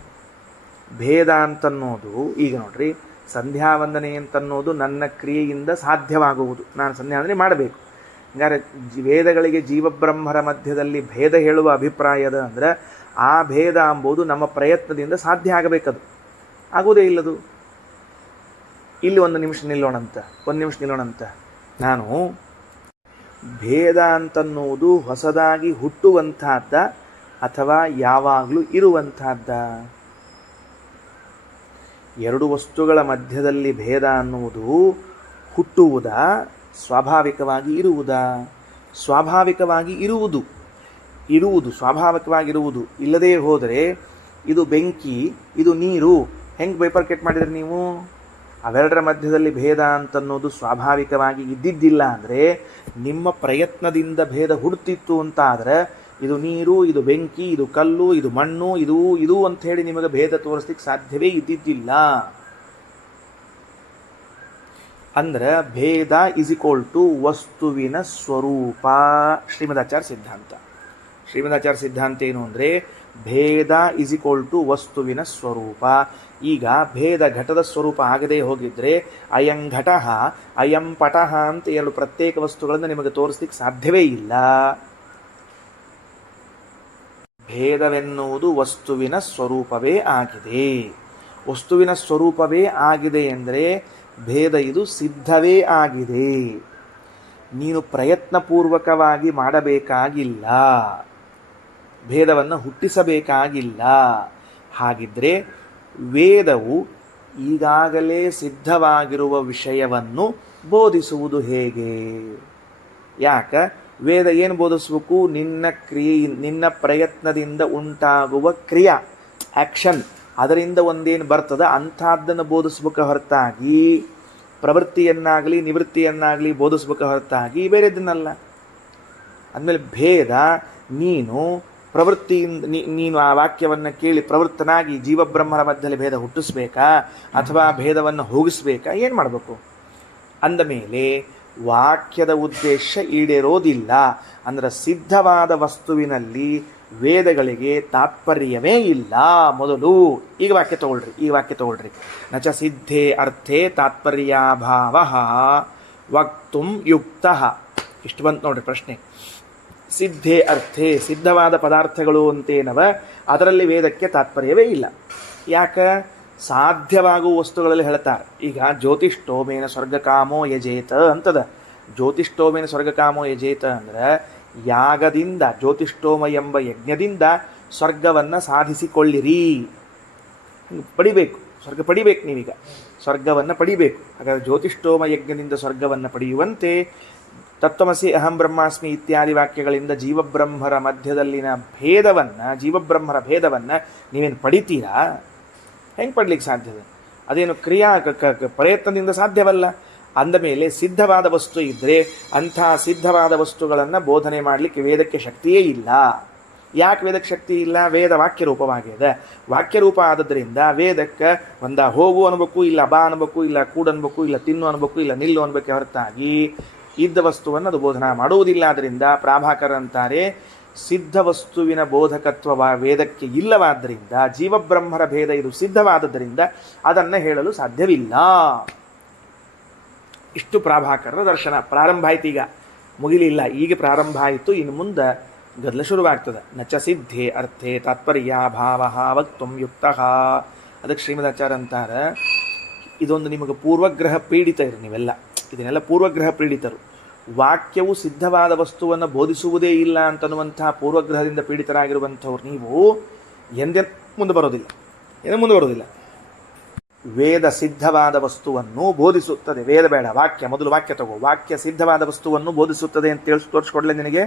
ಭೇದ ಅಂತನ್ನೋದು ಈಗ ನೋಡ್ರಿ, ಸಂಧ್ಯಾವಂದನೆ ಅಂತನ್ನೋದು ನನ್ನ ಕ್ರಿಯೆಯಿಂದ ಸಾಧ್ಯವಾಗುವುದು. ನಾನು ಸಂಧ್ಯಾವಂದನೆ ಮಾಡಬೇಕು. ಹಂಗಾರೆ ವೇದಗಳಿಗೆ ಜೀವಬ್ರಹ್ಮರ ಮಧ್ಯದಲ್ಲಿ ಭೇದ ಹೇಳುವ ಅಭಿಪ್ರಾಯದ ಅಂದರೆ ಆ ಭೇದ ಎಂಬುದು ನಮ್ಮ ಪ್ರಯತ್ನದಿಂದ ಸಾಧ್ಯ ಆಗಬೇಕದು. ಆಗುವುದೇ ಇಲ್ಲದು. ಇಲ್ಲಿ ಒಂದು ನಿಮಿಷ ನಿಲ್ಲೋಣಂತ. ನಾನು ಭೇದ ಅಂತನ್ನುವುದು ಹೊಸದಾಗಿ ಹುಟ್ಟುವಂತಹದ್ದ ಅಥವಾ ಯಾವಾಗಲೂ ಇರುವಂತಹದ್ದ? ಎರಡು ವಸ್ತುಗಳ ಮಧ್ಯದಲ್ಲಿ ಭೇದ ಅನ್ನುವುದು ಹುಟ್ಟುವುದಾ, ಸ್ವಾಭಾವಿಕವಾಗಿ ಇರುವುದಾ? ಸ್ವಾಭಾವಿಕವಾಗಿ ಸ್ವಾಭಾವಿಕವಾಗಿರುವುದು. ಇಲ್ಲದೇ ಹೋದರೆ ಇದು ಬೆಂಕಿ, ಇದು ನೀರು, ಹೆಂಗೆ ಬೈಪರ್ಕೆಟ್ ಮಾಡಿದ್ರೆ ನೀವು? ಅವೆರಡರ ಮಧ್ಯದಲ್ಲಿ ಭೇದ ಅಂತನ್ನೋದು ಸ್ವಾಭಾವಿಕವಾಗಿ ಇದ್ದಿದ್ದಿಲ್ಲ ಅಂದರೆ, ನಿಮ್ಮ ಪ್ರಯತ್ನದಿಂದ ಭೇದ ಹುಡ್ತಿತ್ತು ಅಂತ ಆದರೆ, ಇದು ನೀರು, ಇದು ಬೆಂಕಿ, ಇದು ಕಲ್ಲು, ಇದು ಮಣ್ಣು, ಇದು ಅಂಥೇಳಿ ನಿಮಗೆ ಭೇದ ತೋರಿಸ್ಲಿಕ್ಕೆ ಸಾಧ್ಯವೇ ಇದ್ದಿದ್ದಿಲ್ಲ. ಅಂದ್ರೆ ಭೇದ ಇಸ್ ಈಕ್ವಲ್ ಟು ವಸ್ತುವಿನ ಸ್ವರೂಪ. ಶ್ರೀಮದಾಚಾರ್ಯ ಸಿದ್ಧಾಂತ ಏನು ಅಂದರೆ, ಭೇದ ಇಸ್ ಈಕ್ವಲ್ ಟು ವಸ್ತುವಿನ ಸ್ವರೂಪ. ಈಗ ಭೇದ ಘಟದ ಸ್ವರೂಪ ಆಗದೇ ಹೋಗಿದ್ರೆ ಅಯಂ ಘಟಃ ಅಯಂ ಪಟಃ ಅಂತ ಎರಡು ಪ್ರತ್ಯೇಕ ವಸ್ತುಗಳನ್ನು ನಿಮಗೆ ತೋರಿಸ್ಲಿಕ್ಕೆ ಸಾಧ್ಯವೇ ಇಲ್ಲ. ಭೇದವೆನ್ನುವುದು ವಸ್ತುವಿನ ಸ್ವರೂಪವೇ ಆಗಿದೆ ಎಂದರೆ ಭೇದ ಇದು ಸಿದ್ಧವೇ ಆಗಿದೆ. ನೀನು ಪ್ರಯತ್ನಪೂರ್ವಕವಾಗಿ ಮಾಡಬೇಕಾಗಿಲ್ಲ, ಭೇದವನ್ನು ಹುಟ್ಟಿಸಬೇಕಾಗಿಲ್ಲ. ಹಾಗಿದ್ರೆ ವೇದವು ಈಗಾಗಲೇ ಸಿದ್ಧವಾಗಿರುವ ವಿಷಯವನ್ನು ಬೋಧಿಸುವುದು ಹೇಗೆ? ವೇದ ಏನು ಬೋಧಿಸಬೇಕು? ನಿನ್ನ ಪ್ರಯತ್ನದಿಂದ ಉಂಟಾಗುವ ಕ್ರಿಯಾ, ಆಕ್ಷನ್, ಅದರಿಂದ ಒಂದೇನು ಬರ್ತದೆ ಅಂಥದ್ದನ್ನು ಬೋಧಿಸ್ಬೇಕು ಹೊರತಾಗಿ ಪ್ರವೃತ್ತಿಯನ್ನಾಗಲಿ ನಿವೃತ್ತಿಯನ್ನಾಗಲಿ ಬೋಧಿಸ್ಬೇಕು ಹೊರತಾಗಿ ಬೇರೆದನ್ನಲ್ಲ. ಅಂದಮೇಲೆ ಭೇದ ನೀನು ಪ್ರವೃತ್ತಿಯಿಂದ ನೀನು ಆ ವಾಕ್ಯವನ್ನು ಕೇಳಿ ಪ್ರವೃತ್ತನಾಗಿ ಜೀವಬ್ರಹ್ಮರ ಮಧ್ಯದಲ್ಲಿ ಭೇದ ಹುಟ್ಟಿಸ್ಬೇಕಾ ಅಥವಾ ಭೇದವನ್ನು ಹೋಗಿಸ್ಬೇಕಾ? ಏನು ಮಾಡಬೇಕು? ಅಂದ ಮೇಲೆ ವಾಕ್ಯದ ಉದ್ದೇಶ ಈಡೇರೋದಿಲ್ಲ. ಅಂದರೆ ಸಿದ್ಧವಾದ ವಸ್ತುವಿನಲ್ಲಿ ವೇದಗಳಿಗೆ ತಾತ್ಪರ್ಯವೇ ಇಲ್ಲ. ಮೊದಲು ಈ ವಾಕ್ಯ ತಗೊಳ್ರಿ. ನಚ ಸಿದ್ಧೇ ಅರ್ಥೇ ತಾತ್ಪರ್ಯಾಭಾವ ವಕ್ತುಂ ಯುಕ್ತಃ. ಇಷ್ಟು ಬಂತು ನೋಡ್ರಿ ಪ್ರಶ್ನೆ. ಸಿದ್ಧೇ ಅರ್ಥೇ, ಸಿದ್ಧವಾದ ಪದಾರ್ಥಗಳು ಅಂತೇನವ ಅದರಲ್ಲಿ ವೇದಕ್ಕೆ ತಾತ್ಪರ್ಯವೇ ಇಲ್ಲ. ಯಾಕೆ? ಸಾಧ್ಯವಾಗುವ ವಸ್ತುಗಳಲ್ಲಿ ಹೇಳ್ತಾರೆ. ಈಗ ಜ್ಯೋತಿಷ್ಠೋಮೇನ ಸ್ವರ್ಗಕಾಮೋ ಯಜೇತ ಅಂತದ. ಜ್ಯೋತಿಷ್ಠೋಮೇನ ಸ್ವರ್ಗಕಾಮೋ ಯಜೇತ ಅಂದ್ರೆ ಯಾಗದಿಂದ, ಜ್ಯೋತಿಷ್ಠೋಮ ಎಂಬ ಯಜ್ಞದಿಂದ ಸ್ವರ್ಗವನ್ನು ಸಾಧಿಸಿಕೊಳ್ಳಿರಿ. ಪಡಿಬೇಕು, ಸ್ವರ್ಗ ಪಡಿಬೇಕು. ನೀವೀಗ ಸ್ವರ್ಗವನ್ನು ಪಡಿಬೇಕು. ಹಾಗಾದರೆ ಜ್ಯೋತಿಷ್ಠೋಮ ಯಜ್ಞದಿಂದ ಸ್ವರ್ಗವನ್ನು ಪಡೆಯುವಂತೆ ತತ್ವಮಸಿ ಅಹಂ ಬ್ರಹ್ಮಾಸ್ಮಿ ಇತ್ಯಾದಿ ವಾಕ್ಯಗಳಿಂದ ಜೀವಬ್ರಹ್ಮರ ಮಧ್ಯದಲ್ಲಿನ ಜೀವಬ್ರಹ್ಮರ ಭೇದವನ್ನು ನೀವೇನು ಪಡಿತೀರಾ? ಹೆಂಗೆ ಪಡ್ಲಿಕ್ಕೆ ಸಾಧ್ಯದ? ಅದೇನು ಪ್ರಯತ್ನದಿಂದ ಸಾಧ್ಯವಲ್ಲ. ಅಂದ ಮೇಲೆ ಸಿದ್ಧವಾದ ವಸ್ತು ಇದ್ದರೆ ಅಂಥ ಸಿದ್ಧವಾದ ವಸ್ತುಗಳನ್ನು ಬೋಧನೆ ಮಾಡಲಿಕ್ಕೆ ವೇದಕ್ಕೆ ಶಕ್ತಿಯೇ ಇಲ್ಲ. ಯಾಕೆ ವೇದಕ್ಕೆ ಶಕ್ತಿ ಇಲ್ಲ? ವೇದ ವಾಕ್ಯರೂಪವಾಗಿದೆ. ವಾಕ್ಯರೂಪ ಆದದ್ರಿಂದ ವೇದಕ್ಕೆ ಒಂದ ಹೋಗು ಅನ್ಬೇಕು, ಇಲ್ಲ ಬಾ ಅನ್ಬೇಕು, ಇಲ್ಲ ಕೂಡು ಅನ್ಬೇಕು, ಇಲ್ಲ ತಿನ್ನು ಅನ್ಬೇಕು, ಇಲ್ಲ ನಿಲ್ಲು ಅನ್ಬೇಕು ಹೊರತಾಗಿ ಇದ್ದ ವಸ್ತುವನ್ನು ಅದು ಬೋಧನಾ ಮಾಡುವುದಿಲ್ಲ. ಆದ್ದರಿಂದ ಪ್ರಾಭಾಕರ ಅಂತಾರೆ, ಸಿದ್ಧ ವಸ್ತುವಿನ ಬೋಧಕತ್ವ ವೇದಕ್ಕೆ ಇಲ್ಲವಾದ್ದರಿಂದ ಜೀವಬ್ರಹ್ಮರ ಭೇದ ಇದು ಸಿದ್ಧವಾದದ್ದರಿಂದ ಅದನ್ನು ಹೇಳಲು ಸಾಧ್ಯವಿಲ್ಲ. ಇಷ್ಟು ಪ್ರಾಭಾಕರರ ದರ್ಶನ. ಪ್ರಾರಂಭ ಆಯ್ತು, ಈಗ ಮುಗಿಲಿಲ್ಲ, ಈಗ ಪ್ರಾರಂಭ ಆಯಿತು. ಇನ್ನು ಮುಂದೆ ಗದ್ದಲ ಶುರುವಾಗ್ತದೆ. ನಚ ಸಿದ್ಧೇ ಅರ್ಥೇ ತಾತ್ಪರ್ಯಾಭಾವ ವಕ್ತುಂ ಯುಕ್ತಃ. ಅದಕ್ಕೆ ಶ್ರೀಮದಾಚಾರ್ಯ ಅಂತಾರೆ, ಇದೊಂದು ನಿಮಗೆ ಪೂರ್ವಗ್ರಹ ಪೀಡಿತ ಇರು. ನೀವೆಲ್ಲ ಇದನ್ನೆಲ್ಲ ಪೂರ್ವಗ್ರಹ ಪೀಡಿತರು. ವಾಕ್ಯವು ಸಿದ್ಧವಾದ ವಸ್ತುವನ್ನು ಬೋಧಿಸುವುದೇ ಇಲ್ಲ ಅಂತನ್ನುವಂತಹ ಪೂರ್ವಗ್ರಹದಿಂದ ಪೀಡಿತರಾಗಿರುವಂಥವ್ರು ನೀವು ಮುಂದೆ ಬರೋದಿಲ್ಲ. ವೇದ ಸಿದ್ಧವಾದ ವಸ್ತುವನ್ನು ಬೋಧಿಸುತ್ತದೆ. ವೇದ ಬೇಡ, ವಾಕ್ಯ ಮೊದಲು. ವಾಕ್ಯ ತಗೋ. ವಾಕ್ಯ ಸಿದ್ಧವಾದ ವಸ್ತುವನ್ನು ಬೋಧಿಸುತ್ತದೆ ಅಂತ ತೋರಿಸ್ಕೊಡ್ಲಿ ನಿನಗೆ.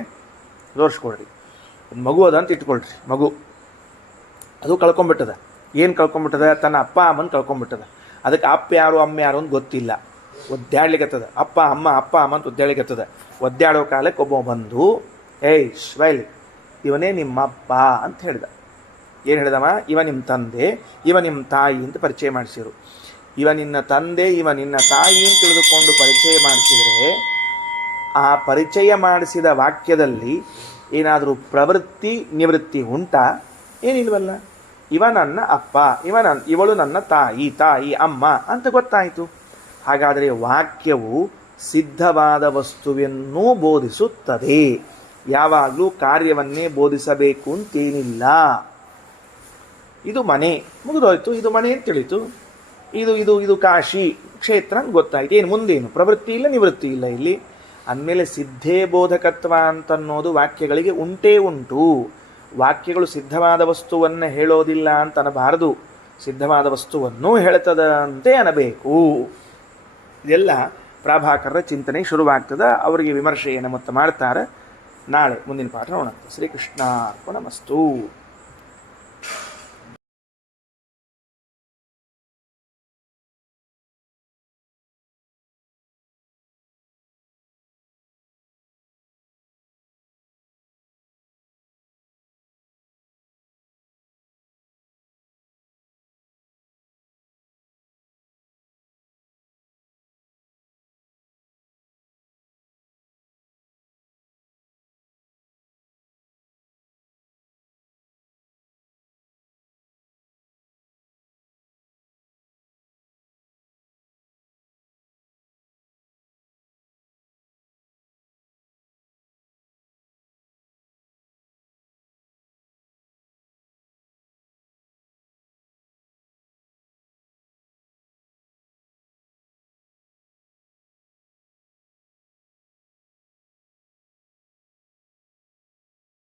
ತೋರಿಸ್ಕೊಡ್ರಿ. ಒಂದು ಮಗು ಅದ ಅಂತ ಇಟ್ಕೊಳ್ರಿ. ಮಗು ಅದು ಕಳ್ಕೊಂಡ್ಬಿಟ್ಟದ. ಏನು ಕಳ್ಕೊಂಡ್ಬಿಟ್ಟದ? ತನ್ನ ಅಪ್ಪ ಅಮ್ಮನ ಕಳ್ಕೊಂಡ್ಬಿಟ್ಟದ. ಅದಕ್ಕೆ ಅಪ್ಪ ಯಾರು ಅಮ್ಮ ಯಾರು ಅಂತ ಗೊತ್ತಿಲ್ಲ. ಒದ್ದಾಡ್ಲಿಕ್ಕತ್ತದ. ಅಪ್ಪ ಅಮ್ಮ ಅಂತ ಒದ್ದಾಡ್ಲಿಕ್ಕತ್ತದ. ಒದ್ದಾಡೋ ಕಾಲಕ್ಕೆ ಒಬ್ಬ ಬಂದು, ಏಯ್ ಶ್ವೈಲಿ, ಇವನೇ ನಿಮ್ಮಪ್ಪ ಅಂತ ಹೇಳ್ದ. ಏನು ಹೇಳ್ದವ? ಇವ ನಿಮ್ಮ ತಂದೆ, ಇವ ನಿಮ್ಮ ತಾಯಿ ಅಂತ ಪರಿಚಯ ಮಾಡಿಸಿರು. ಇವ ನಿನ್ನ ತಂದೆ, ಇವ ನಿನ್ನ ತಾಯಿ ಅಂತ ತಿಳಿದುಕೊಂಡು ಪರಿಚಯ ಮಾಡಿಸಿದರೆ ಆ ಪರಿಚಯ ಮಾಡಿಸಿದ ವಾಕ್ಯದಲ್ಲಿ ಏನಾದರೂ ಪ್ರವೃತ್ತಿ ನಿವೃತ್ತಿ ಉಂಟಾ? ಏನಿಲ್ವಲ್ಲ. ಇವ ನನ್ನ ಅಪ್ಪ, ಇವಳು ನನ್ನ ತಾಯಿ ಅಮ್ಮ ಅಂತ ಗೊತ್ತಾಯಿತು. ಹಾಗಾದರೆ ವಾಕ್ಯವು ಸಿದ್ಧವಾದ ವಸ್ತುವನ್ನೂ ಬೋಧಿಸುತ್ತದೆ. ಯಾವಾಗಲೂ ಕಾರ್ಯವನ್ನೇ ಬೋಧಿಸಬೇಕು ಅಂತೇನಿಲ್ಲ. ಇದು ಮನೆ ಮುಗಿದೋಯ್ತು, ಇದು ಮನೆ ಅಂತ ತಿಳಿತು. ಇದು ಇದು ಇದು ಕಾಶಿ ಕ್ಷೇತ್ರ ಅಂತ ಗೊತ್ತಾಯ್ತು. ಏನು ಮುಂದೇನು? ಪ್ರವೃತ್ತಿ ಇಲ್ಲ, ನಿವೃತ್ತಿ ಇಲ್ಲ ಇಲ್ಲಿ. ಅಂದಮೇಲೆ ಸಿದ್ಧೇ ಬೋಧಕತ್ವ ಅಂತನ್ನೋದು ವಾಕ್ಯಗಳಿಗೆ ಉಂಟೇ ಉಂಟು. ವಾಕ್ಯಗಳು ಸಿದ್ಧವಾದ ವಸ್ತುವನ್ನು ಹೇಳೋದಿಲ್ಲ ಅಂತ ಅನ್ನಬಾರದು, ಸಿದ್ಧವಾದ ವಸ್ತುವನ್ನು ಹೇಳ್ತದಂತೆ ಅನ್ನಬೇಕು. ಇದೆಲ್ಲ ಪ್ರಾಭಾಕರರ ಚಿಂತನೆ ಶುರುವಾಗ್ತದೆ. ಅವರಿಗೆ ವಿಮರ್ಶೆಯನ್ನು ಮತ್ತೆ ಮಾಡ್ತಾರೆ. ನಾಳೆ ಮುಂದಿನ ಪಾಠ ನೋಡೋಣ. ಶ್ರೀಕೃಷ್ಣಾರ್ಪಣಮಸ್ತು.